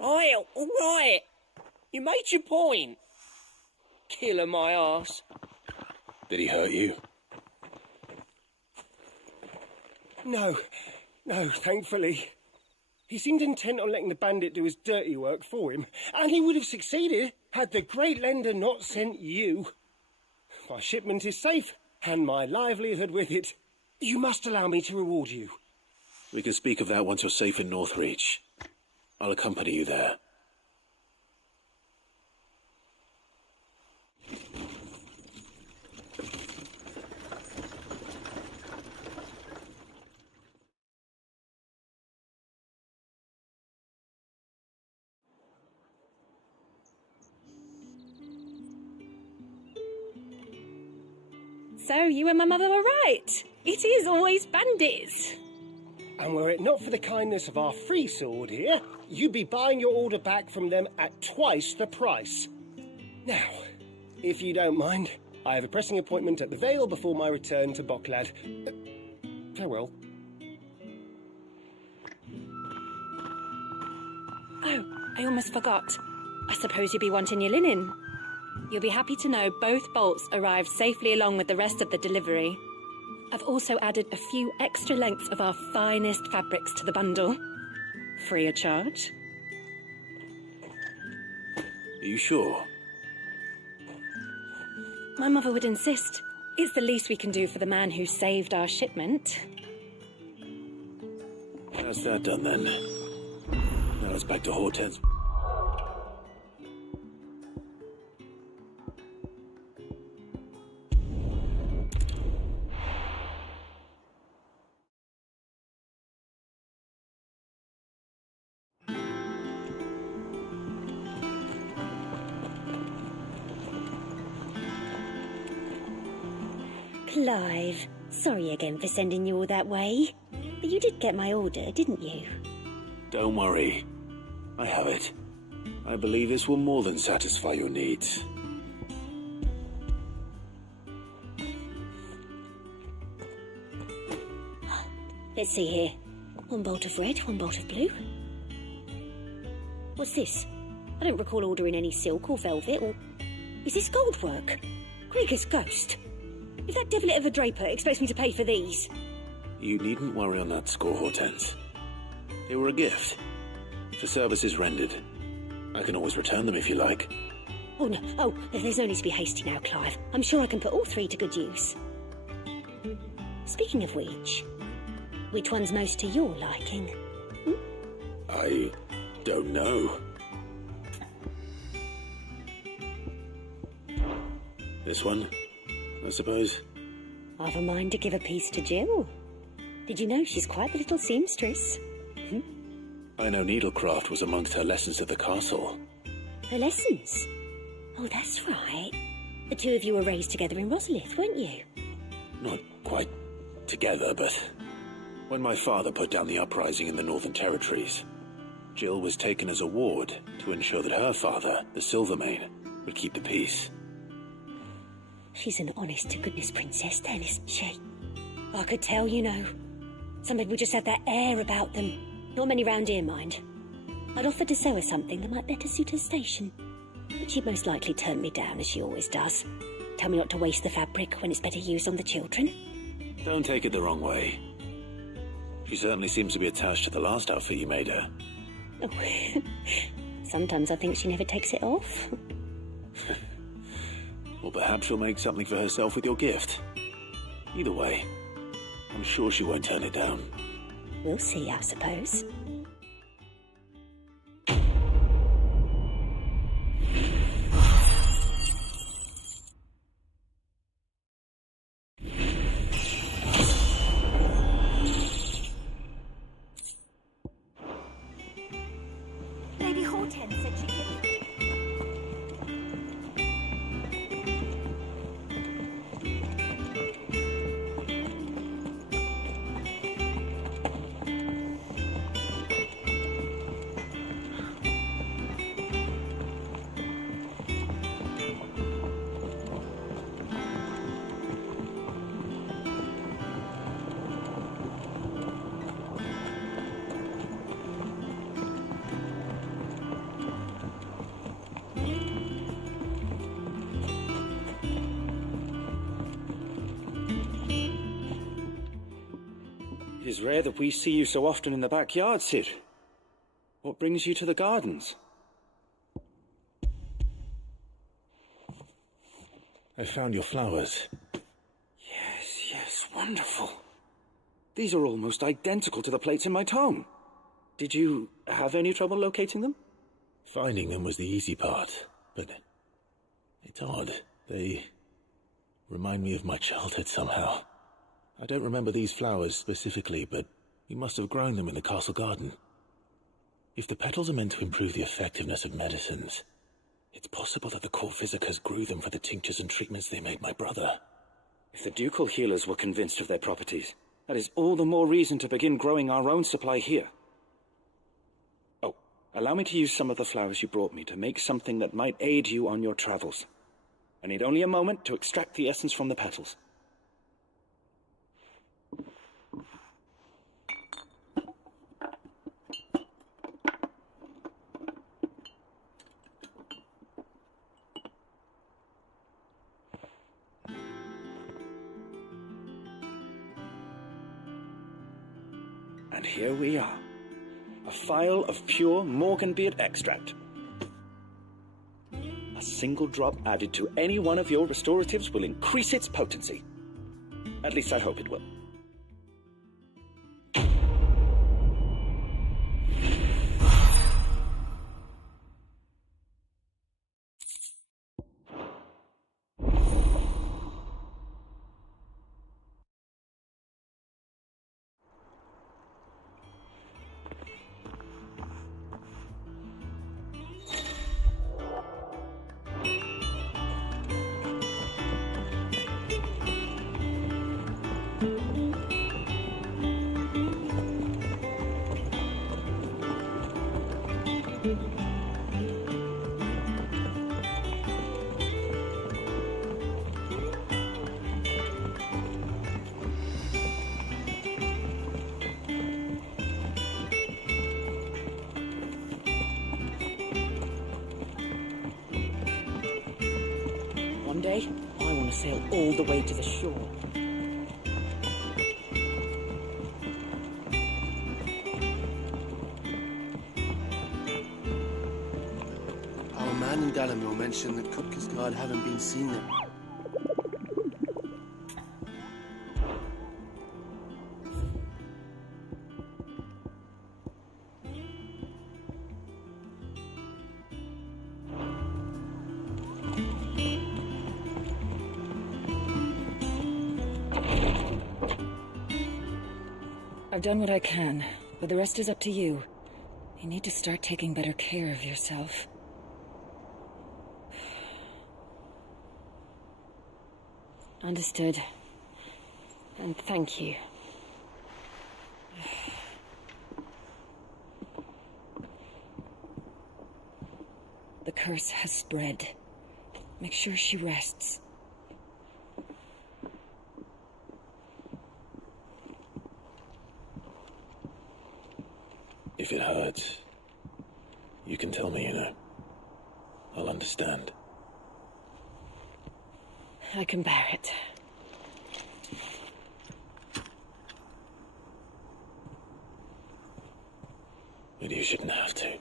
All right. You made your point. Killer my ass. Did he hurt you? No, thankfully. He seemed intent on letting the bandit do his dirty work for him, and he would have succeeded had the Great Lender not sent you. My shipment is safe, and my livelihood with it. You must allow me to reward you. We can speak of that once you're safe in Northreach. I'll accompany you there. So, you and my mother were right. It is always bandits. And were it not for the kindness of our free sword here, you'd be buying your order back from them at twice the price. Now, if you don't mind, I have a pressing appointment at the Vale before my return to Bocklad. Farewell. Oh, I almost forgot. I suppose you'll be wanting your linen. You'll be happy to know both bolts arrived safely along with the rest of the delivery. I've also added a few extra lengths of our finest fabrics to the bundle. Free of charge. Are you sure? My mother would insist. It's the least we can do for the man who saved our shipment. That's that done then. Now it's back to Hortense. Clive, sorry again for sending you all that way. But you did get my order, didn't you? Don't worry. I have it. I believe this will more than satisfy your needs. Let's see here. One bolt of red, one bolt of blue. What's this? I don't recall ordering any silk or velvet, or... Is this gold work? Gregor's ghost. If that devilet of a draper expects me to pay for these... You needn't worry on that score, Hortense. They were a gift. For services rendered. I can always return them if you like. Oh, no. Oh, there's no need to be hasty now, Clive. I'm sure I can put all three to good use. Speaking of which one's most to your liking? I don't know. This one, I suppose. I've a mind to give a piece to Jill. Did you know she's quite the little seamstress? I know needlecraft was amongst her lessons at the castle. Her lessons? Oh, that's right. The two of you were raised together in Rosalith, weren't you? Not quite together, but... When my father put down the uprising in the Northern Territories, Jill was taken as a ward to ensure that her father, the Silvermane, would keep the peace. She's an honest-to-goodness princess then, isn't she? I could tell, you know. Some people just have that air about them. Not many round here, mind. I'd offered to sew her something that might better suit her station. But she'd most likely turn me down, as she always does. Tell me not to waste the fabric when it's better used on the children. Don't take it the wrong way. She certainly seems to be attached to the last outfit you made her. Oh, sometimes I think she never takes it off. Or perhaps she'll make something for herself with your gift. Either way, I'm sure she won't turn it down. We'll see, I suppose. Lady Hortense said she'd give... is rare that we see you so often in the backyard, Cid. What brings you to the gardens? I found your flowers. Yes, wonderful. These are almost identical to the plates in my tome. Did you have any trouble locating them? Finding them was the easy part, but it's odd. They remind me of my childhood somehow. I don't remember these flowers specifically, but you must have grown them in the castle garden. If the petals are meant to improve the effectiveness of medicines, it's possible that the court visitors grew them for the tinctures and treatments they made my brother. If the ducal healers were convinced of their properties, that is all the more reason to begin growing our own supply here. Oh, allow me to use some of the flowers you brought me to make something that might aid you on your travels. I need only a moment to extract the essence from the petals. And here we are. A phial of pure Morganbeard extract. A single drop added to any one of your restoratives will increase its potency. At least I hope it will. One day, I want to sail all the way to the shore. Our man in Dalamil mentioned that Kupka's guard haven't been seen there. I've done what I can, but the rest is up to you. You need to start taking better care of yourself. Understood. And thank you. The curse has spread. Make sure she rests. If it hurts, you can tell me, you know. I'll understand. I can bear it. But you shouldn't have to.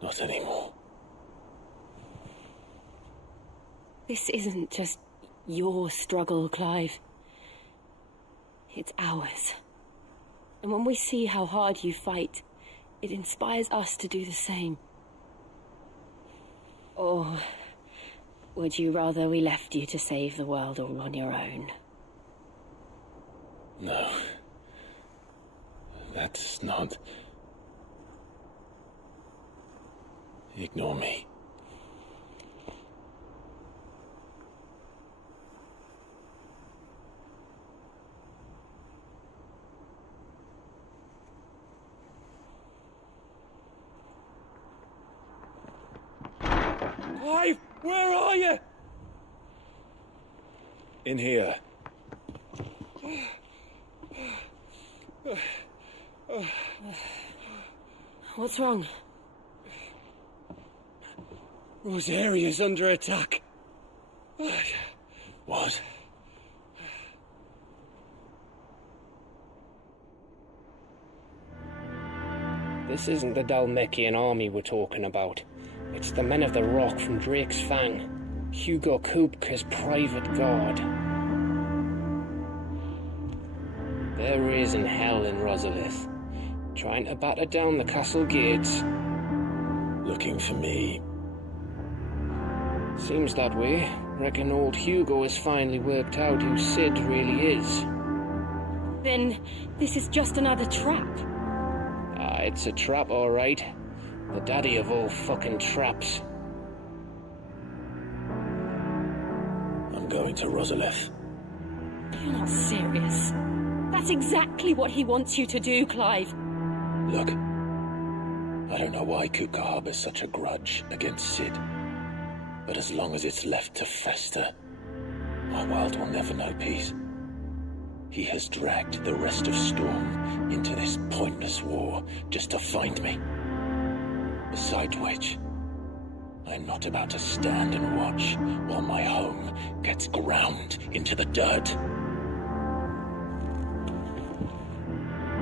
Not anymore. This isn't just your struggle, Clive. It's ours. And when we see how hard you fight, it inspires us to do the same. Or would you rather we left you to save the world all on your own? No. That's not... Ignore me. Clive, where are you? In here. What's wrong? Rosaria's under attack. What? This isn't the Dalmekian army we're talking about. It's the men of the Rock from Drake's Fang. Hugo Kupka's private guard. There is in hell in Rosalith, trying to batter down the castle gates. Looking for me. Seems that way. Reckon old Hugo has finally worked out who Sid really is. Then this is just another trap. Ah, it's a trap, all right. The daddy of all fucking traps. I'm going to Rosalith. You're not serious. That's exactly what he wants you to do, Clive. Look, I don't know why Kupka harbors such a grudge against Sid. But as long as it's left to fester, our world will never know peace. He has dragged the rest of Storm into this pointless war just to find me. Besides which, I'm not about to stand and watch while my home gets ground into the dirt.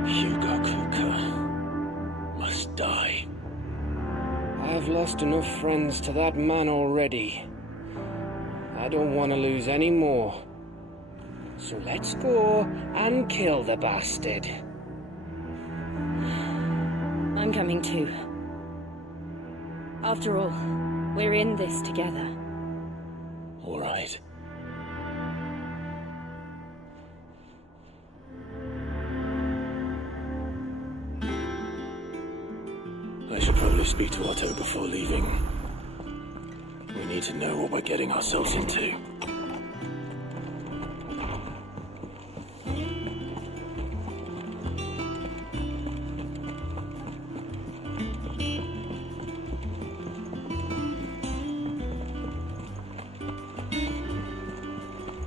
Hugo Kupka must die. I've lost enough friends to that man already. I don't want to lose any more. So let's go and kill the bastard. I'm coming too. After all, we're in this together. All right. I should probably speak to Otto before leaving. We need to know what we're getting ourselves into.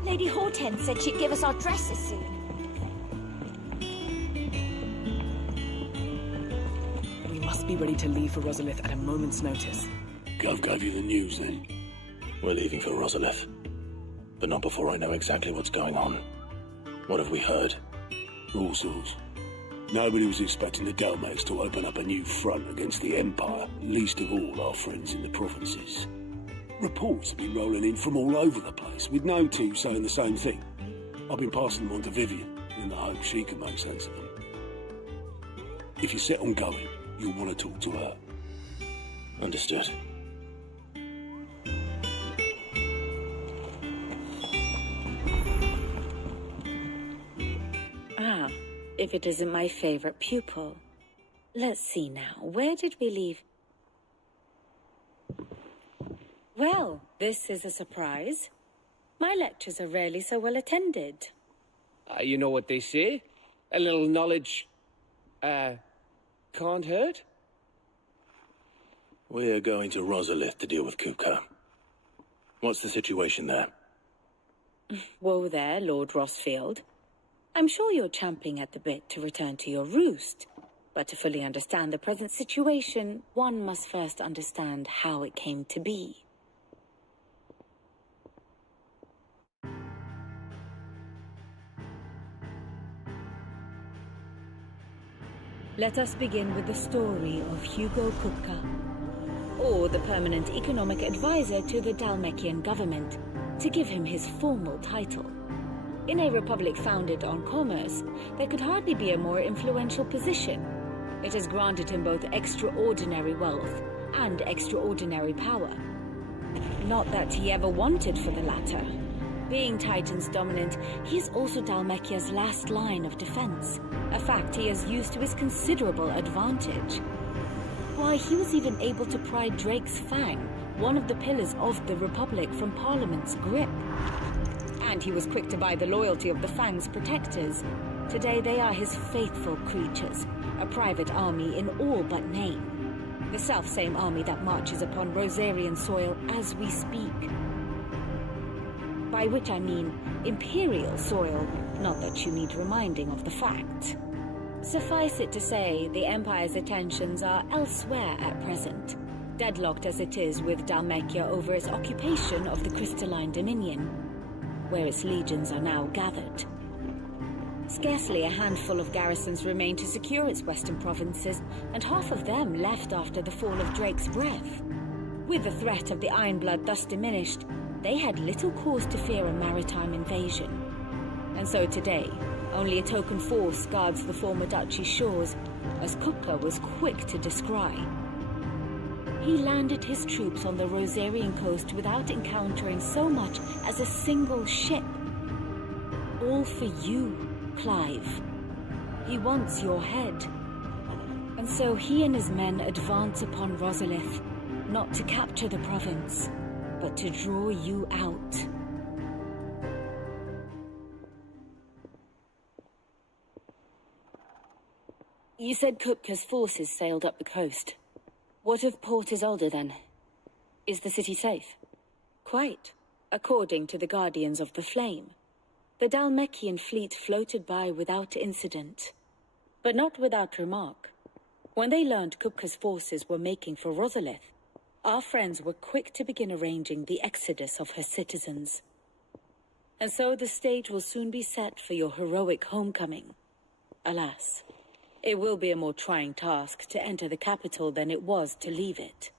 Lady Hortense said she'd give us our dresses soon. We must be ready to leave for Rosalith at a moment's notice. Gov gave you the news, then? We're leaving for Rosalith. But not before I know exactly what's going on. What have we heard? All sorts. Nobody was expecting the Dalmeks to open up a new front against the Empire, least of all our friends in the provinces. Reports have been rolling in from all over the place, with no two saying the same thing. I've been passing them on to Vivian, in the hope she can make sense of them. If you're set on going, you'll want to talk to her. Understood. Ah, if it isn't my favorite pupil. Let's see now, where did we leave? Well, this is a surprise. My lectures are rarely so well attended. You know what they say? A little knowledge, can't hurt? We're going to Rosalith to deal with Kupka. What's the situation there? Whoa there, Lord Rossfield. I'm sure you're champing at the bit to return to your roost. But to fully understand the present situation, one must first understand how it came to be. Let us begin with the story of Hugo Kupka, or the permanent economic advisor to the Dalmekian government, to give him his formal title. In a republic founded on commerce, there could hardly be a more influential position. It has granted him both extraordinary wealth and extraordinary power. Not that he ever wanted for the latter. Being Titan's dominant, he is also Dalmekia's last line of defense, a fact he has used to his considerable advantage. Why, he was even able to pry Drake's Fang, one of the pillars of the Republic, from Parliament's grip. And he was quick to buy the loyalty of the Fang's protectors. Today they are his faithful creatures, a private army in all but name. The self-same army that marches upon Rosarian soil as we speak. By which I mean imperial soil, not that you need reminding of the fact. Suffice it to say, the Empire's attentions are elsewhere at present, deadlocked as it is with Dalmekia over its occupation of the Crystalline Dominion, where its legions are now gathered. Scarcely a handful of garrisons remained to secure its western provinces, and half of them left after the fall of Drake's Breath. With the threat of the Ironblood thus diminished, they had little cause to fear a maritime invasion. And so today, only a token force guards the former duchy's shores, as Kupka was quick to descry. He landed his troops on the Rosarian coast without encountering so much as a single ship. All for you, Clive. He wants your head. And so he and his men advance upon Rosalith, not to capture the province, but to draw you out. You said Kupka's forces sailed up the coast. What of Port Isolde, then? Is the city safe? Quite, according to the Guardians of the Flame. The Dhalmekian fleet floated by without incident. But not without remark. When they learned Kupka's forces were making for Rosalith, our friends were quick to begin arranging the exodus of her citizens. And so the stage will soon be set for your heroic homecoming. Alas, it will be a more trying task to enter the capital than it was to leave it.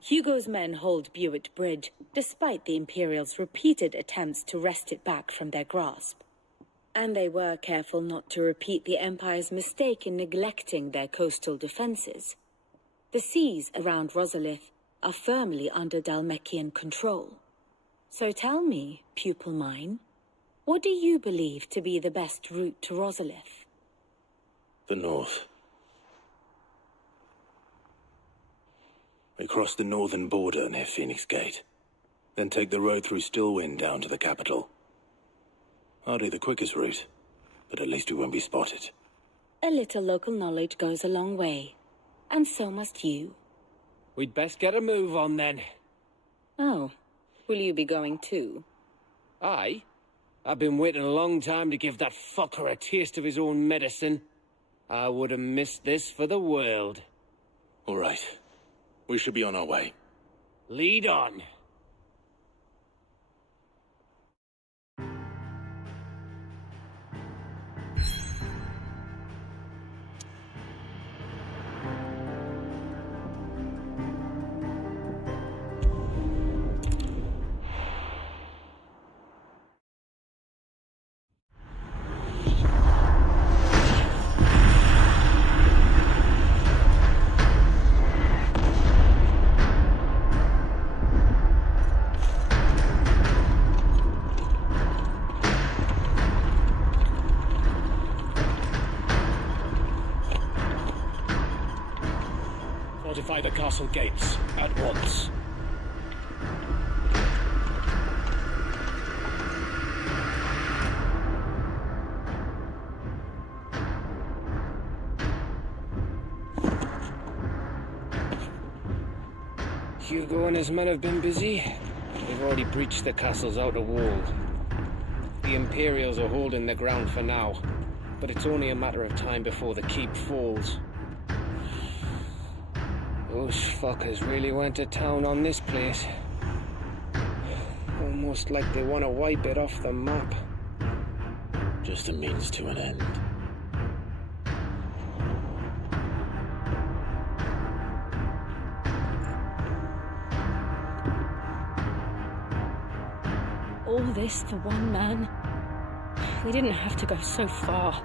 Hugo's men hold Buet Bridge, despite the Imperials' repeated attempts to wrest it back from their grasp. And they were careful not to repeat the Empire's mistake in neglecting their coastal defenses. The seas around Rosalith are firmly under Dhalmekian control. So tell me, pupil mine, what do you believe to be the best route to Rosalith? The north. We cross the northern border near Phoenix Gate, then take the road through Stillwind down to the capital. Hardly the quickest route, but at least we won't be spotted. A little local knowledge goes a long way, and so must you. We'd best get a move on then. Oh, will you be going too? Aye. I've been waiting a long time to give that fucker a taste of his own medicine. I would have missed this for the world. All right. We should be on our way. Lead on. Fortify the castle gates, at once. Hugo and his men have been busy. They've already breached the castle's outer wall. The Imperials are holding their ground for now, but it's only a matter of time before the keep falls. Those fuckers really went to town on this place. Almost like they want to wipe it off the map. Just a means to an end. All this for one man? We didn't have to go so far.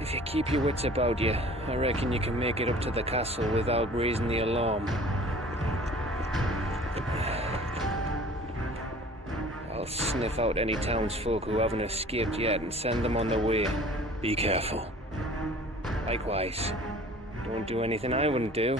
If you keep your wits about you, I reckon you can make it up to the castle without raising the alarm. I'll sniff out any townsfolk who haven't escaped yet and send them on their way. Be careful. Likewise. Don't do anything I wouldn't do.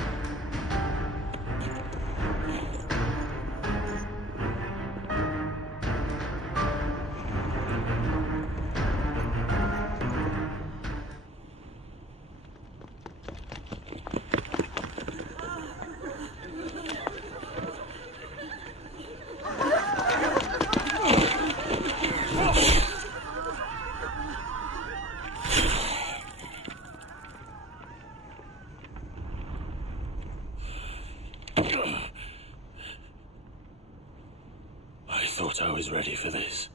I thought I was ready for this.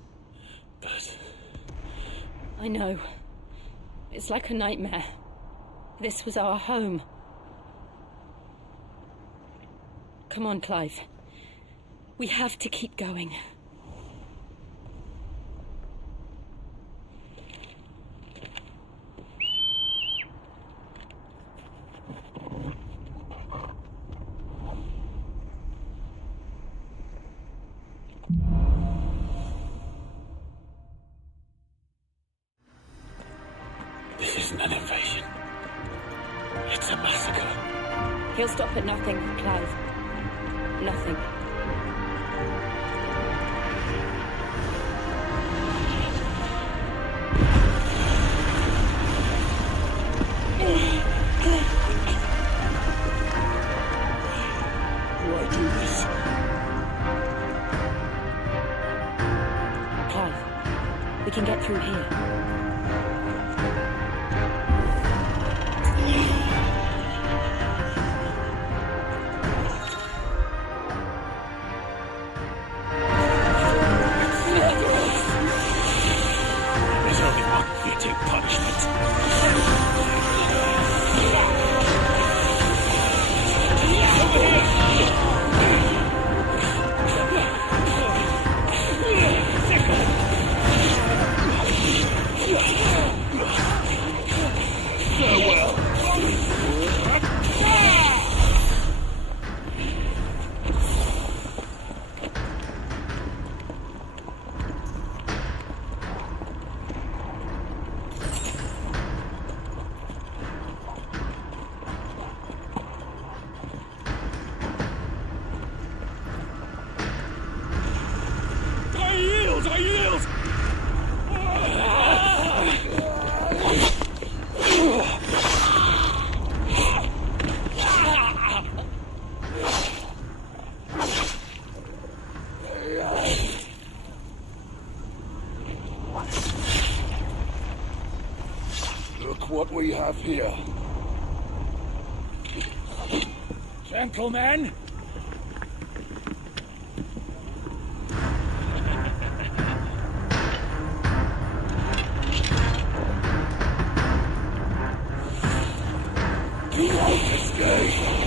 I know. It's like a nightmare. This was our home. Come on, Clive. We have to keep going. This isn't an invasion. It's a massacre. He'll stop at nothing, Clive. Nothing. Why do this? Clive, we can get through here. There's only one fitting punishment. I yield! Look what we have here. Gentlemen! You won't escape!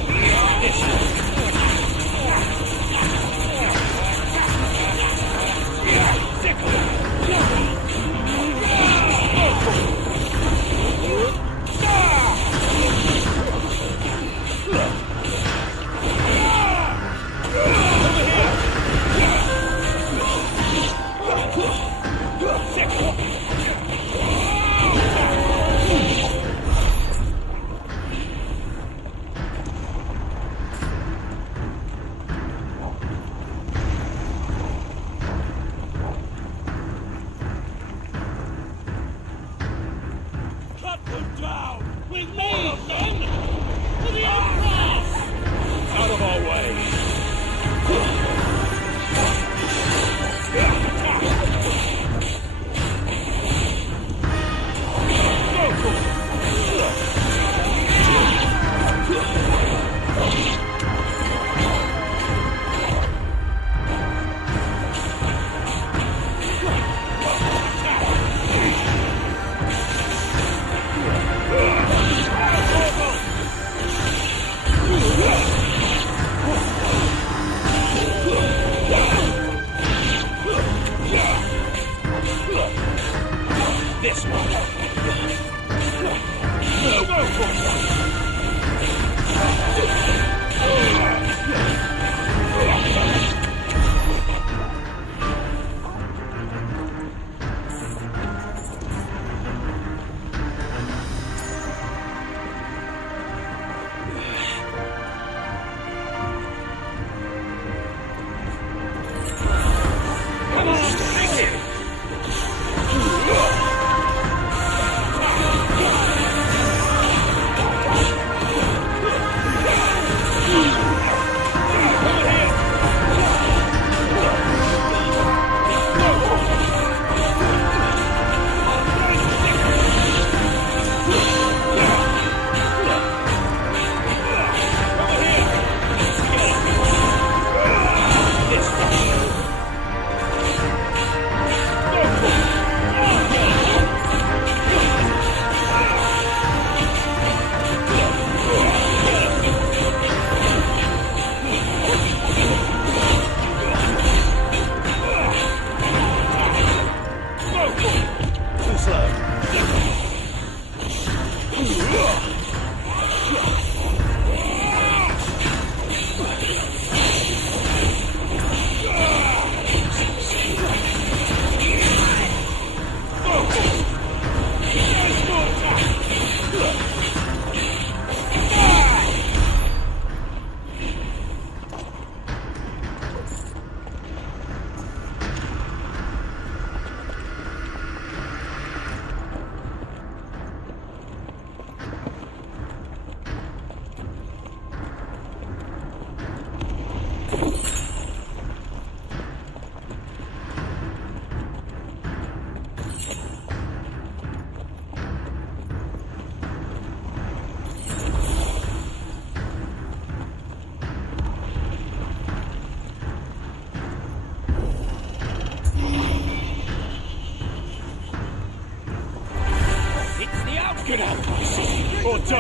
Die!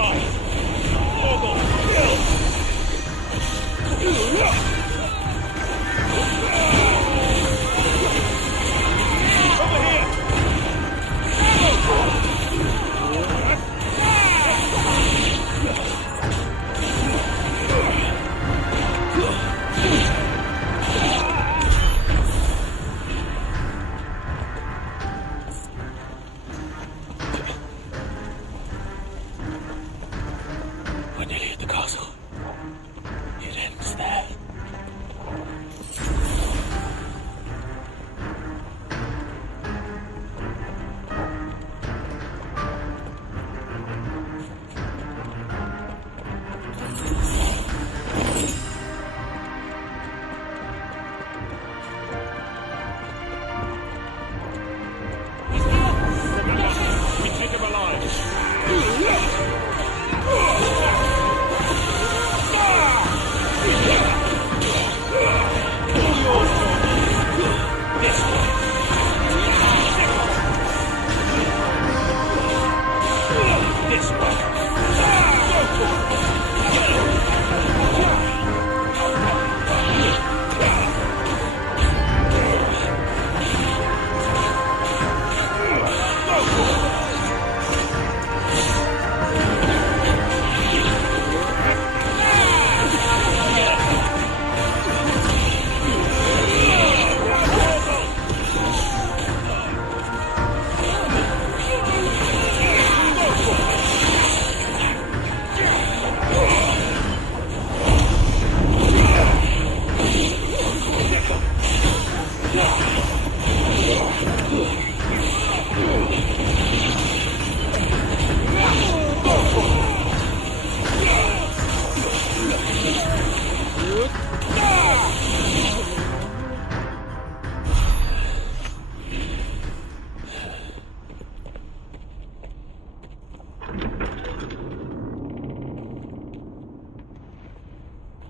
Ogle, kill! Over here! We're nearly at the castle. It ends there. We take him alive!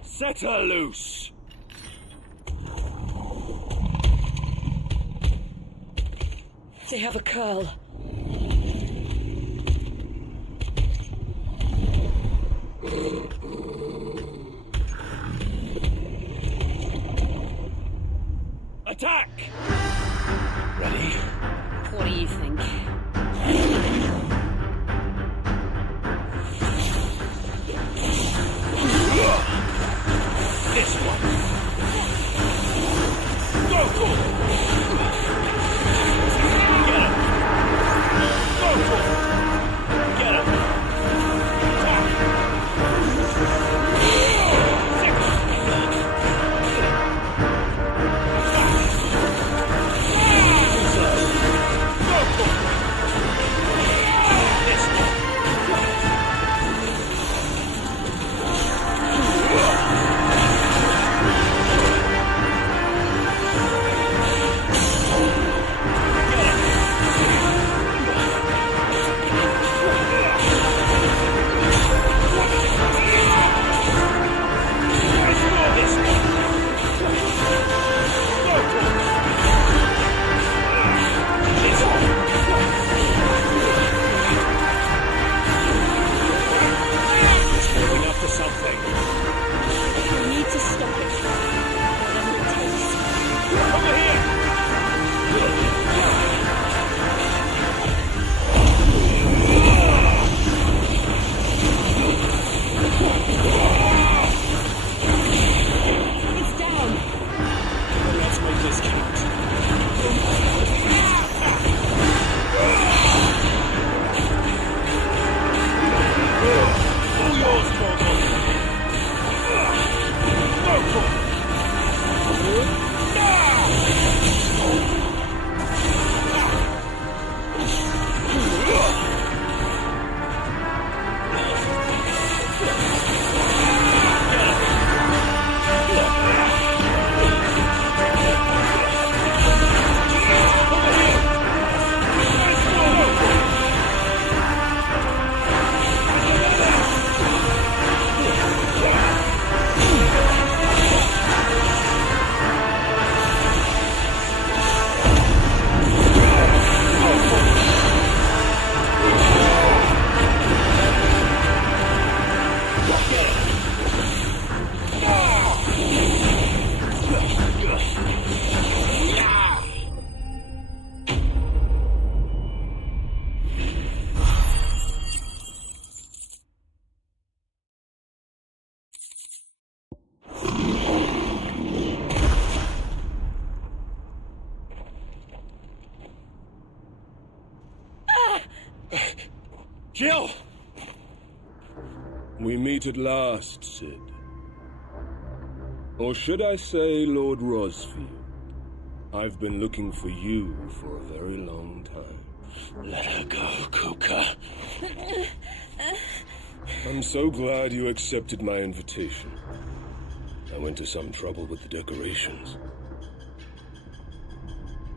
Set her loose! They have a curl. Attack! Ready? What do you think? This one! Go for it! Get him! Go for it! Get him! Jill! We meet at last, Sid. Or should I say, Lord Rosfield? I've been looking for you for a very long time. Let her go, Kuka. I'm so glad you accepted my invitation. I went to some trouble with the decorations.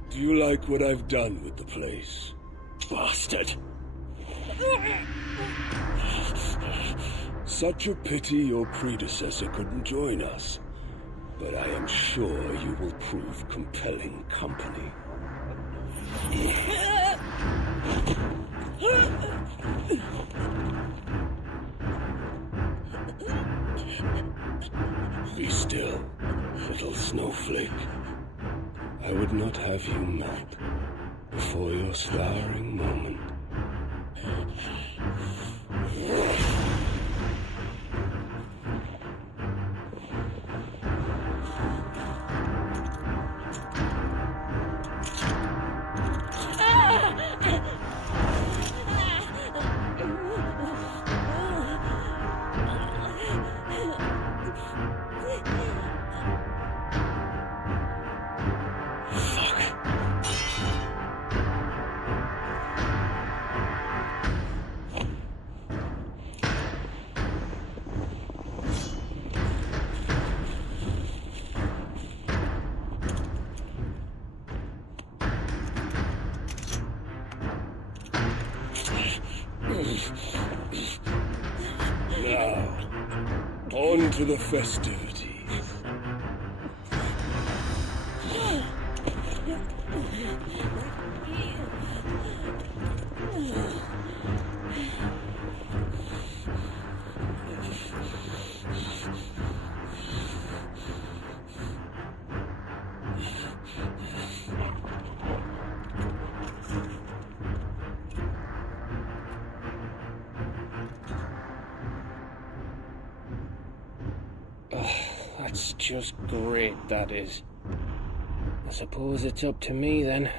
Do you like what I've done with the place? Bastard! Such a pity your predecessor couldn't join us. But I am sure you will prove compelling company. Be still, little snowflake. I would not have you melt before your starring moment. Now, on to the festivities. That's just great, that is. I suppose it's up to me, then.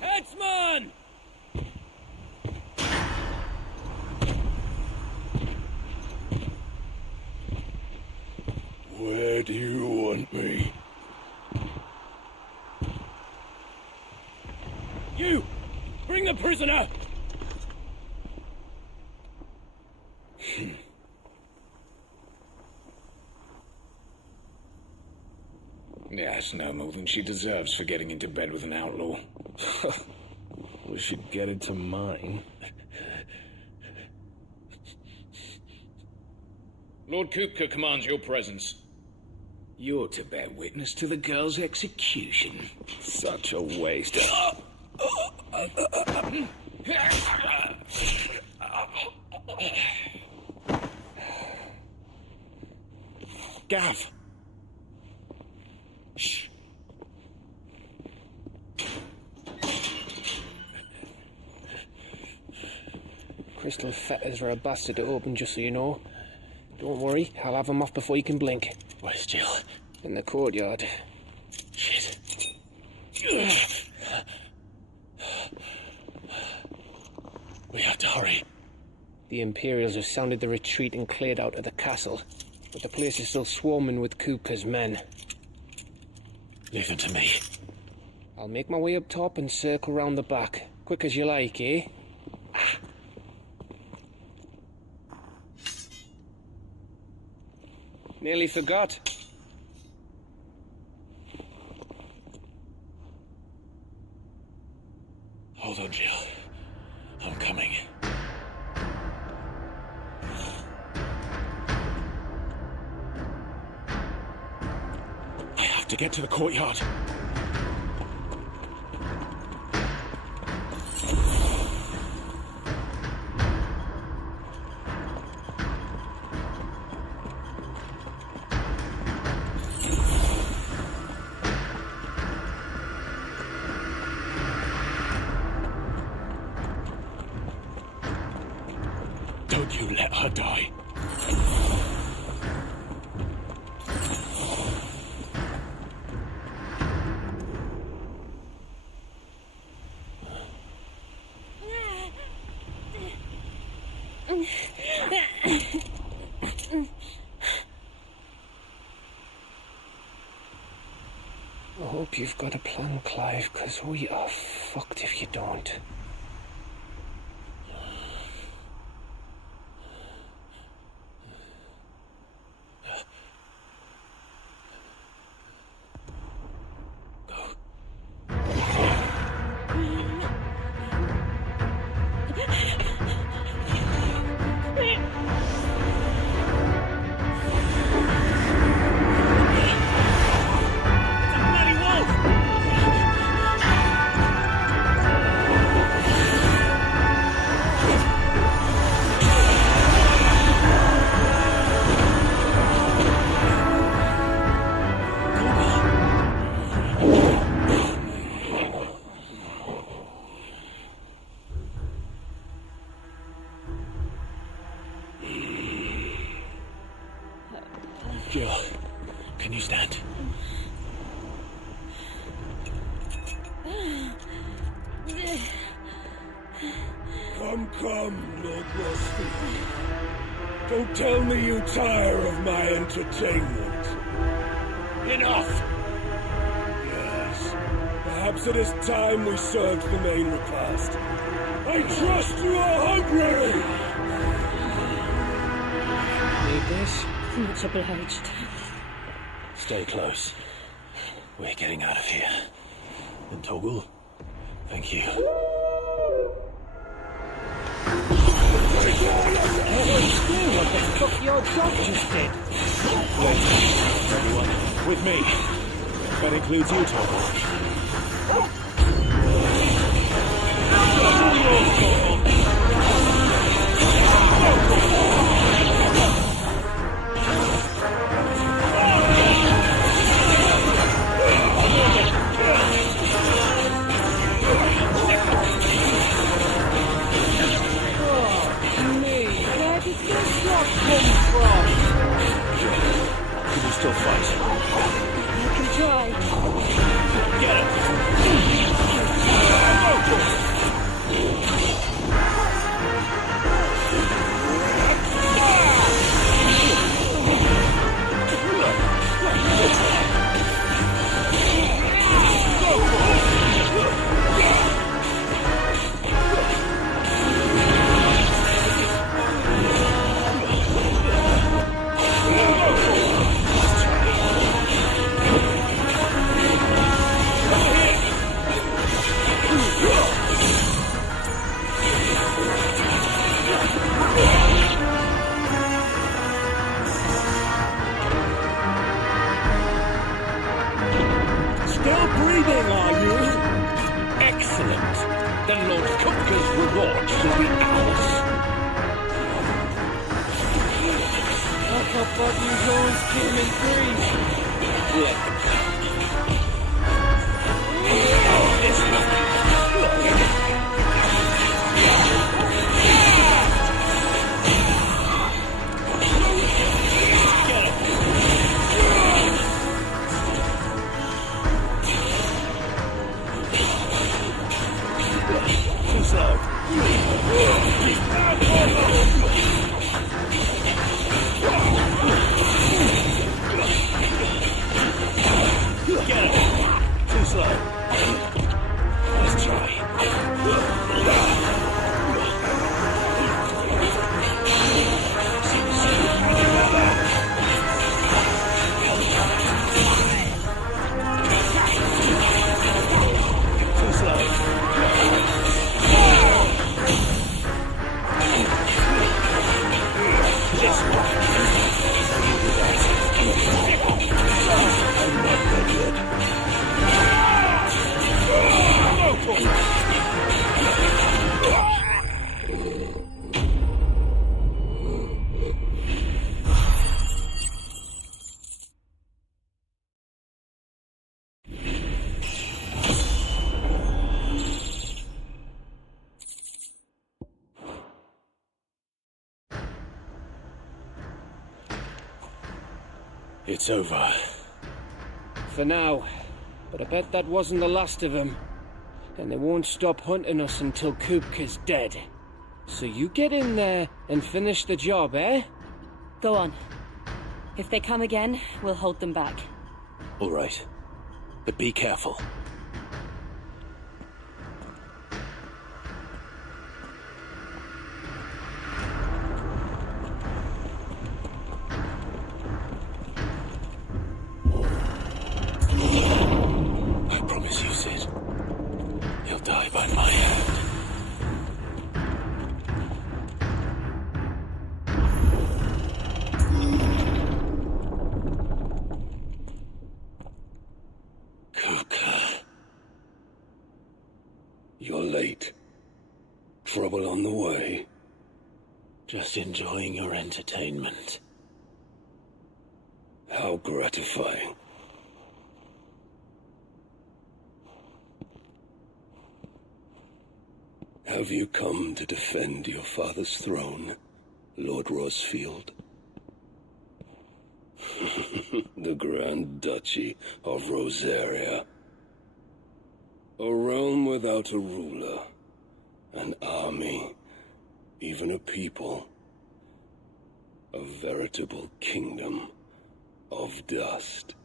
Headsman! Where do you want me? You! Bring the prisoner! That's no more than she deserves for getting into bed with an outlaw. We should get into mine. Lord Kupka commands your presence. You're to bear witness to the girl's execution. Such a waste. Gav! Shh. Crystal fetters are a bastard to open, just so you know. Don't worry, I'll have them off before you can blink. Where's Jill? In the courtyard. Shit. We have to hurry. The Imperials have sounded the retreat and cleared out of the castle, but the place is still swarming with Kupka's men. Leave them to me. I'll make my way up top and circle round the back. Quick as you like, eh? Nearly forgot. Hold on, Jill. I'm coming. I have to get to the courtyard. Would you let her die? I hope you've got a plan, Clive, because we are fucked if you don't. Jill, can you stand? Come, Lord Rosfield. Don't tell me you tire of my entertainment. Enough! Yes. Perhaps it is time we served the main repast. I trust you are hungry! Need this? Much obliged. Stay close. We're getting out of here. And Toggle, thank you. What the fuck your dog just did? Wait, everyone, with me. That includes you, Toggle. Can you still fight? I can try. Get it! Still breathing, are you? Excellent. Then Lord Kupka's reward shall be ours. I thought you always came in threes. Let them come. Oh, this one. Get it. Too slow. Get it. Too slow. Let's try. Too slow. It's over. For now. But I bet that wasn't the last of them. And they won't stop hunting us until Kupka's dead. So you get in there and finish the job, eh? Go on. If they come again, we'll hold them back. All right. But be careful. I promise you, Sid. He'll die by my hand. You're late. Trouble on the way? Just enjoying your entertainment. How gratifying. Have you come to defend your father's throne, Lord Rosfield? The Grand Duchy of Rosaria. A realm without a ruler, an army, even a people. A veritable kingdom of dust.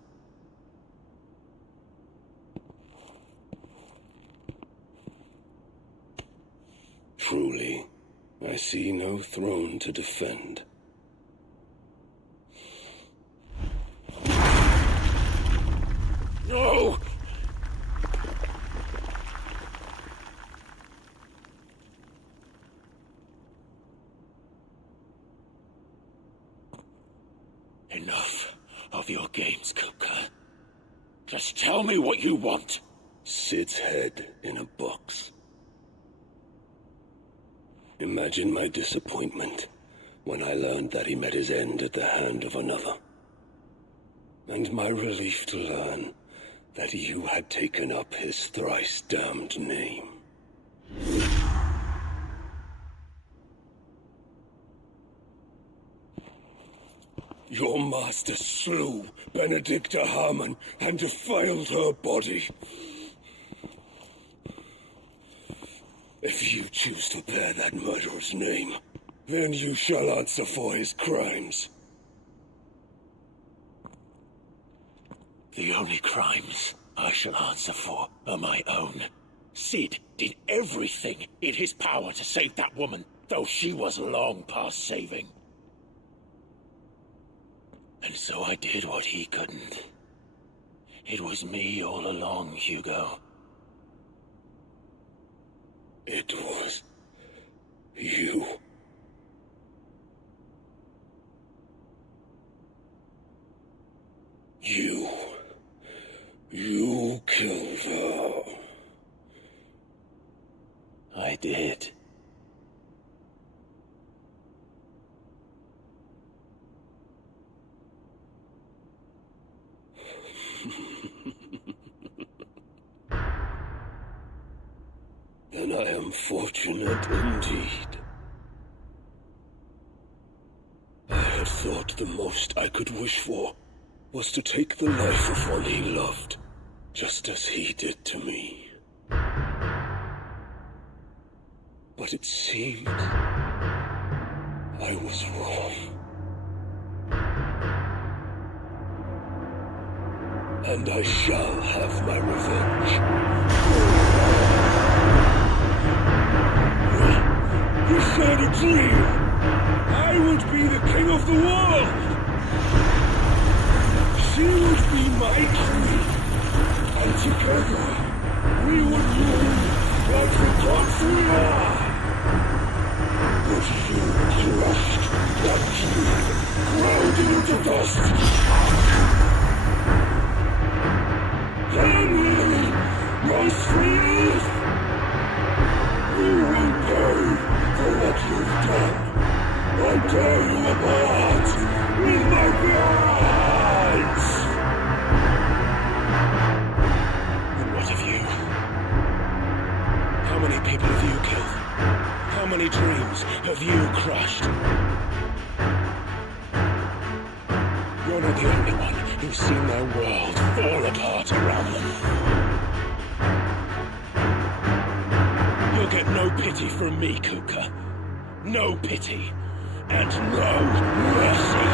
Truly, I see no throne to defend. No! Enough of your games, Kupka. Just tell me what you want. Sid's head in a box. Imagine my disappointment when I learned that he met his end at the hand of another. And my relief to learn that you had taken up his thrice-damned name. Your master slew Benedicta Harmon and defiled her body. If you choose to bear that murderer's name, then you shall answer for his crimes. The only crimes I shall answer for are my own. Sid did everything in his power to save that woman, though she was long past saving. And so I did what he couldn't. It was me all along, Hugo. It was you. You killed her. I did. Then I am fortunate indeed. I had thought the most I could wish for was to take the life of one he loved, just as he did to me. But it seemed I was wrong. And I shall have my revenge. You shared a dream! I would be the king of the world! She would be my queen! And together, we would rule like the gods we are! But you crushed that dream, ground it into dust! Tell me, Rosfield! You will pay for what you've done. I'll tear you apart with my blood! And what of you? How many people have you killed? How many dreams have you crushed? Your You're not the only one who's seen their world fall apart around them. You'll get no pity from me, Kuka. No pity. And no mercy.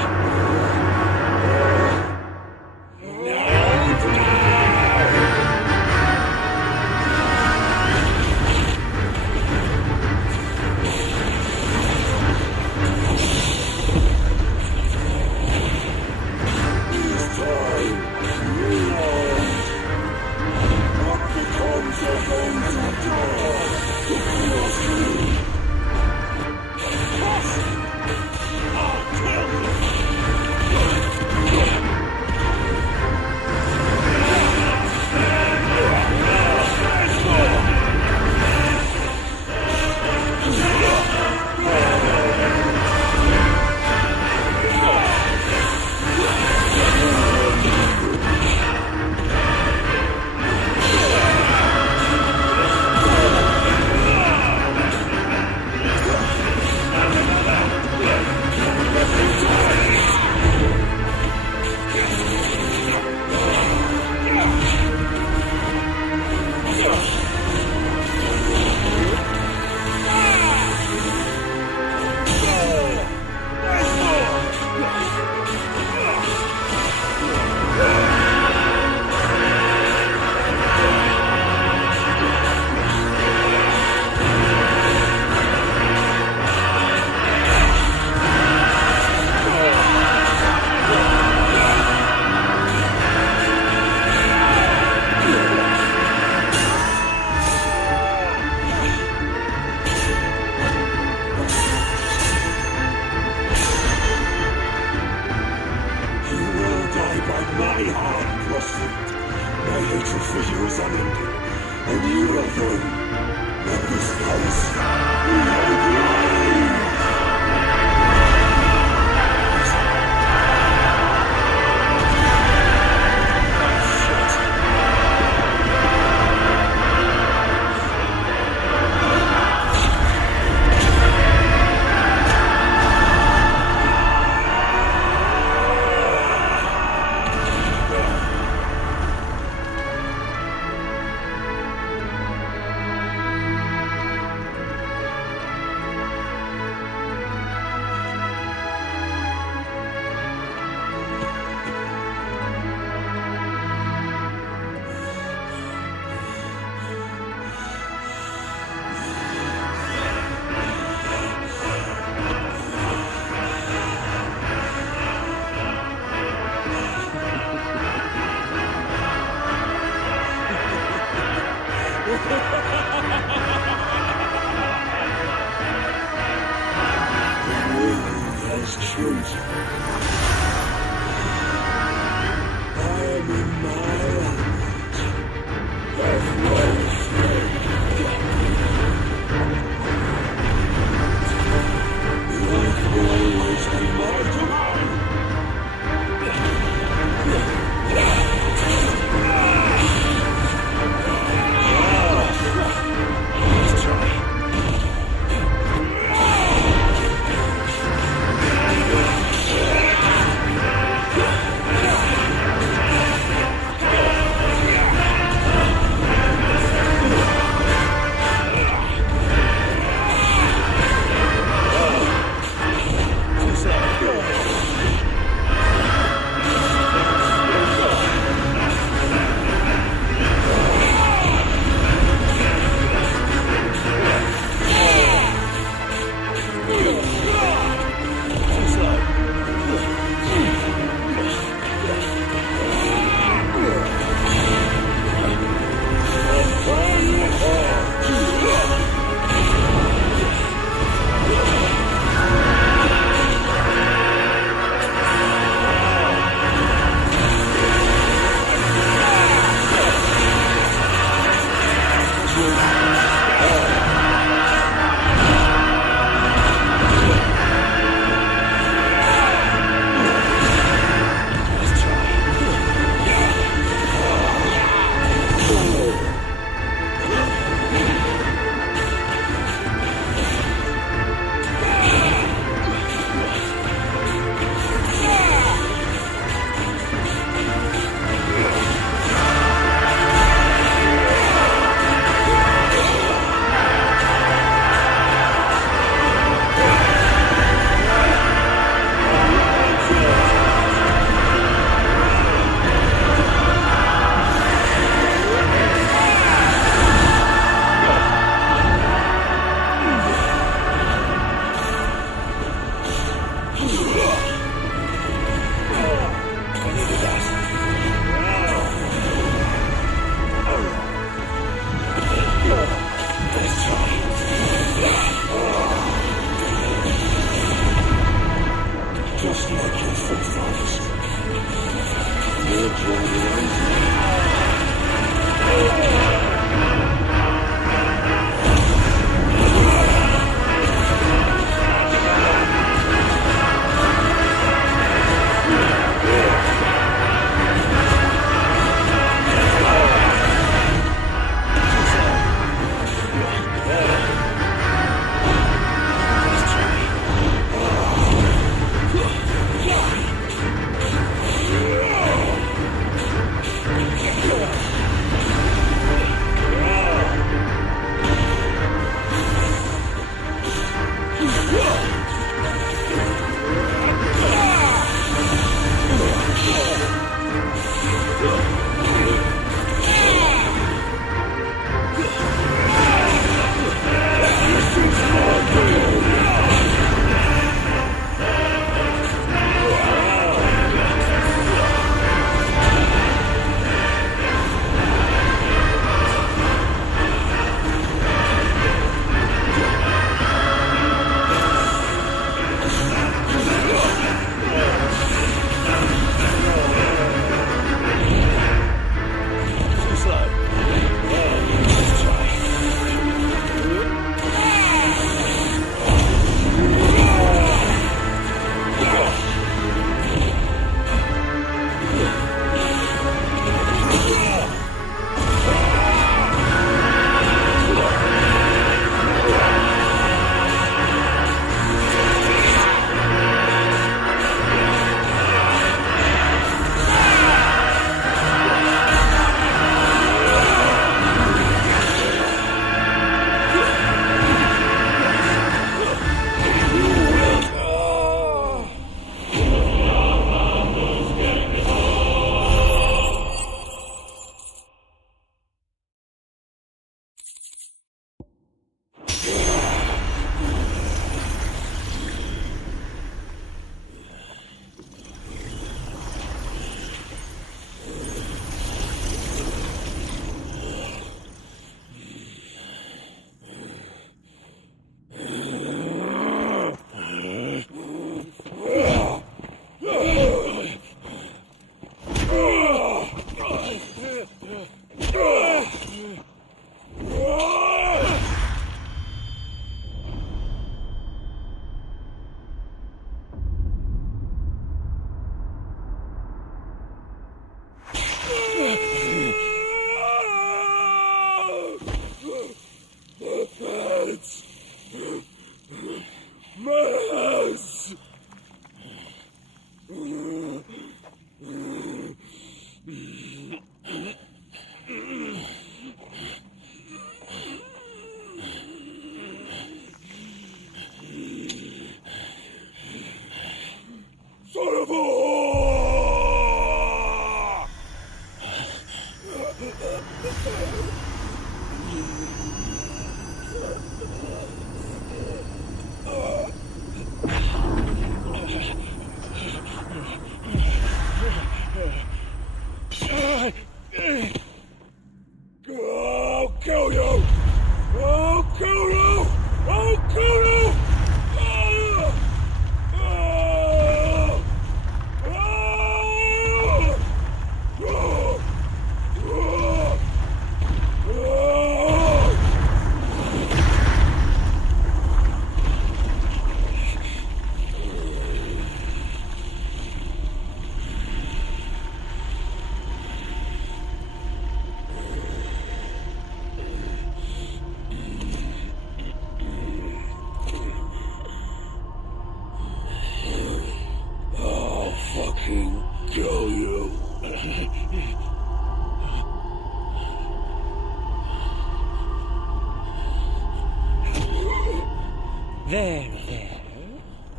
There, there.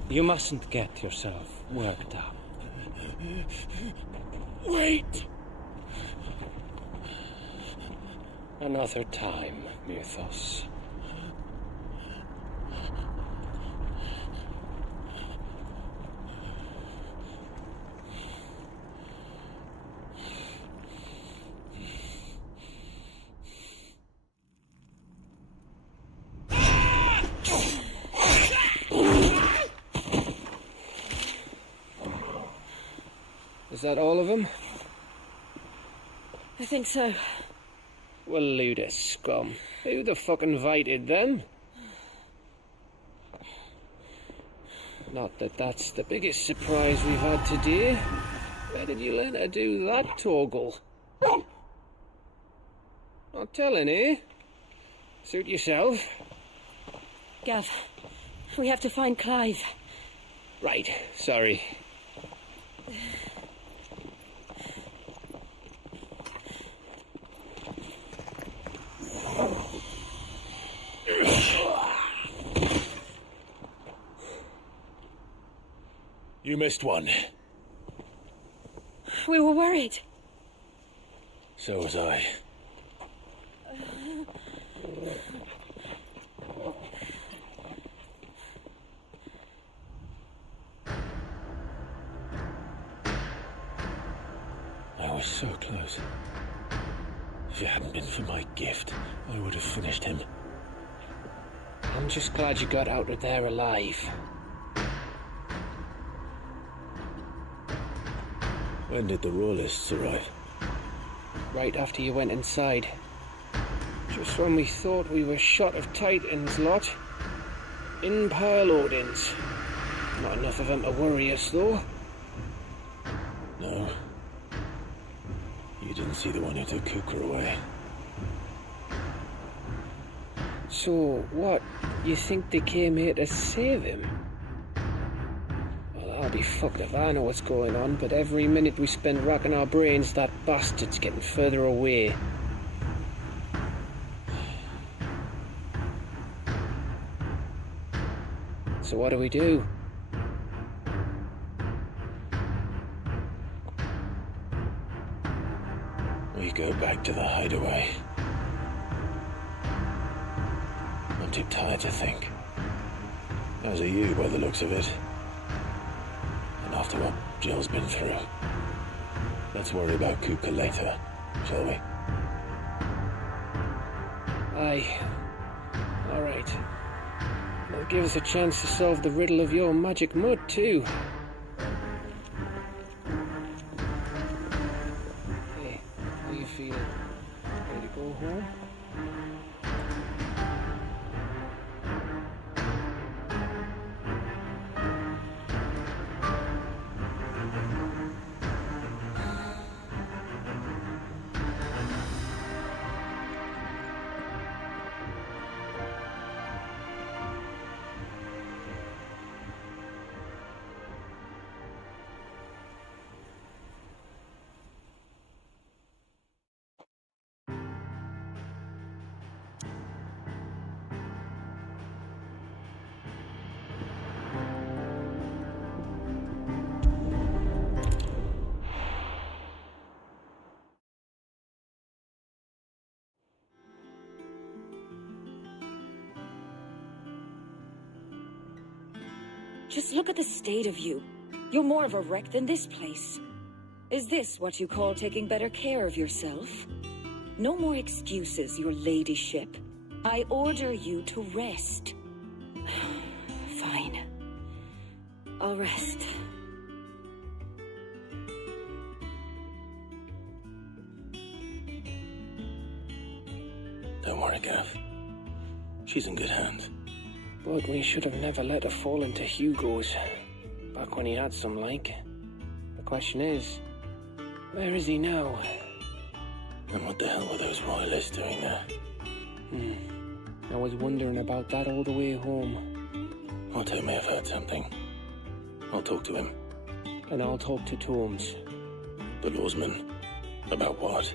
You mustn't get yourself worked up. Wait! Another time, Mythos. Is that all of them? I think so. Well, Luda scum. Who the fuck invited them? Not that that's the biggest surprise we've had today. Where did you learn to do that, Torgal? Not telling, eh? Suit yourself. Gav, we have to find Clive. Right, sorry. You missed one. We were worried. So was I. I was so close. If it hadn't been for my gift, I would have finished him. I'm just glad you got out of there alive. When did the royalists arrive? Right after you went inside. Just when we thought we were shot of Titans lot. In pile Odins. Not enough of them to worry us, though. No. You didn't see the one who took Cooker away. So, what? You think they came here to save him? Well, I'll be fucked if I know what's going on, but every minute we spend racking our brains, that bastard's getting further away. So what do we do? We go back to the hideaway. I'm too tired to think. As are you, by the looks of it. And after what Jill's been through. Let's worry about Kuka later, shall we? Aye. All right. It'll give us a chance to solve the riddle of your magic mud, too. Hey, how you feeling? Ready to go home? Just look at the state of you. You're more of a wreck than this place. Is this what you call taking better care of yourself? No more excuses, your ladyship. I order you to rest. Fine. I'll rest. Don't worry, Gav. She's in good hands. But we should have never let her fall into Hugo's. Back when he had some like. The question is, where is he now? And what the hell were those royalists doing there? I was wondering about that all the way home. Otto may have heard something. I'll talk to him. And I'll talk to Torms. The lawsman. About what?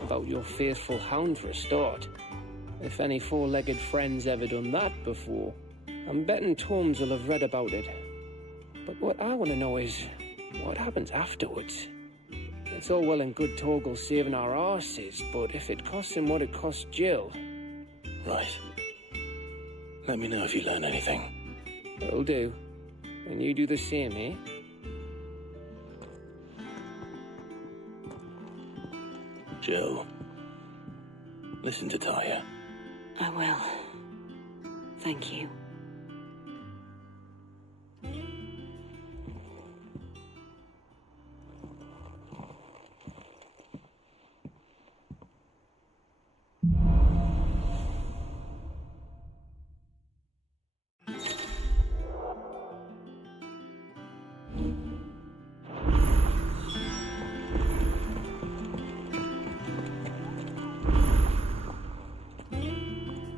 About your faithful hound for a start. If any four-legged friend's ever done that before. I'm betting Torms will have read about it. But what I want to know is, what happens afterwards? It's all well and good Torgal saving our arses, but if it costs him what it cost Jill... Right. Let me know if you learn anything. Will do. And you do the same, eh? Jill, listen to Taya. I will. Thank you.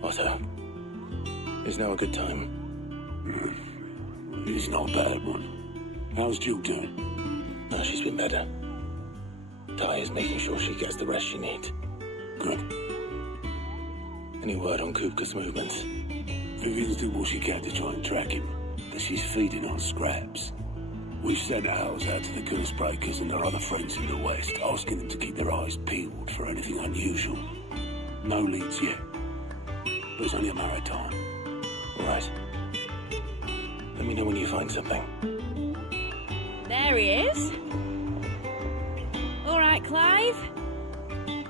Otto, is now a good time? It's not a bad one. How's Jill doing? No, she's been better. Taya's making sure she gets the rest she needs. Good. Any word on Kupka's movements? Vivian's did what she can to try and track him, but she's feeding on scraps. We've sent ours out to the Curse Breakers and their other friends in the west, asking them to keep their eyes peeled for anything unusual. No leads yet. But it's only a matter of time. Right. Let me know when you find something. There he is. All right, Clive.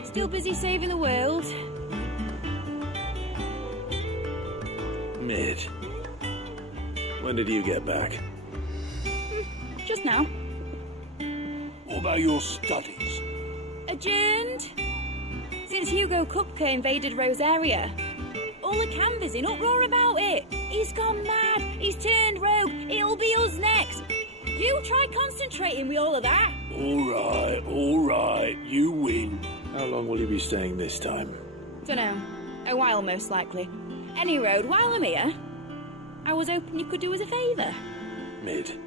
Still busy saving the world. Mid. When did you get back? Just now. What about your studies? Adjourned. Since Hugo Kupka invaded Rosaria. All the canvassing, uproar about it. He's gone mad. He's turned rogue. It'll be us next. You try concentrating with all of that. All right. You win. How long will you be staying this time? Dunno. A while, most likely. Any road, while I'm here, I was hoping you could do us a favour. Mid.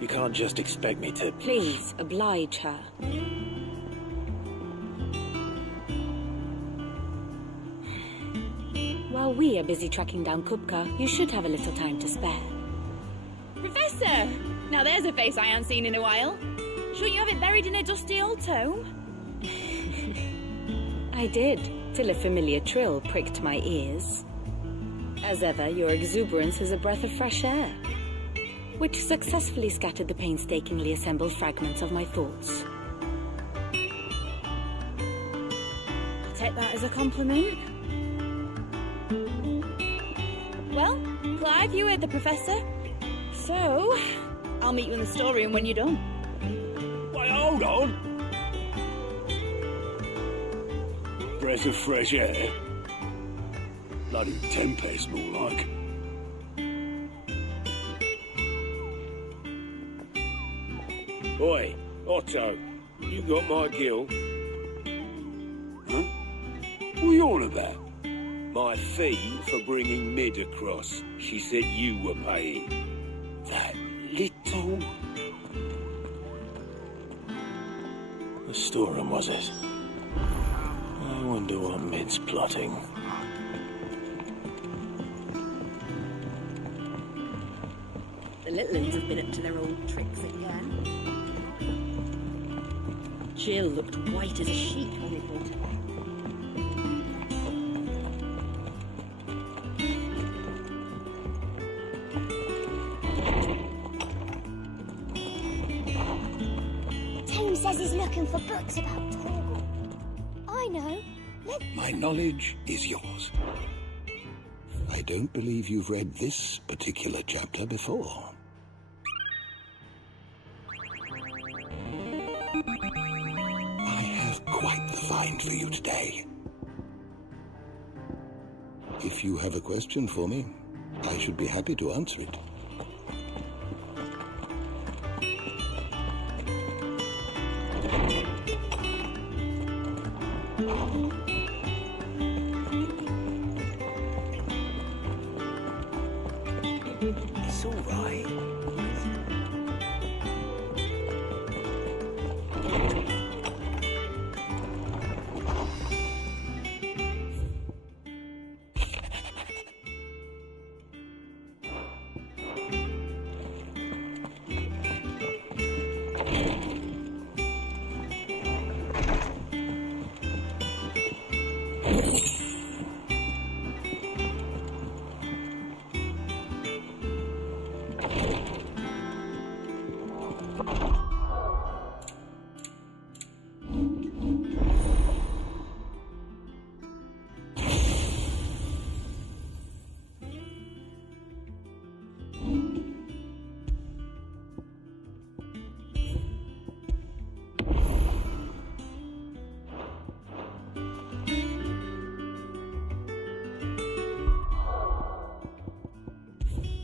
You can't just expect me to... Please, oblige her. While we are busy tracking down Kupka, you should have a little time to spare. Professor! Now there's a face I haven't seen in a while. Shouldn't you have it buried in a dusty old tome? I did, till a familiar trill pricked my ears. As ever, your exuberance is a breath of fresh air, which successfully scattered the painstakingly assembled fragments of my thoughts. I'll take that as a compliment. Well, Clive, you heard the Professor. So, I'll meet you in the storeroom when you're done. Wait, hold on. Breath of fresh air. Bloody tempest, more like. Oi, Otto, you got my gill? Huh? What are you on about? My fee for bringing Mid across. She said you were paying. That little... The storeroom, was it? I wonder what Mid's plotting. The little uns have been up to their old tricks again. Jill looked white as a sheet when we brought her back. Tome says he's looking for books about Torgal. I know. My knowledge is yours. I don't believe you've read this particular chapter before. I have quite the find for you today. If you have a question for me, I should be happy to answer it. It's all right.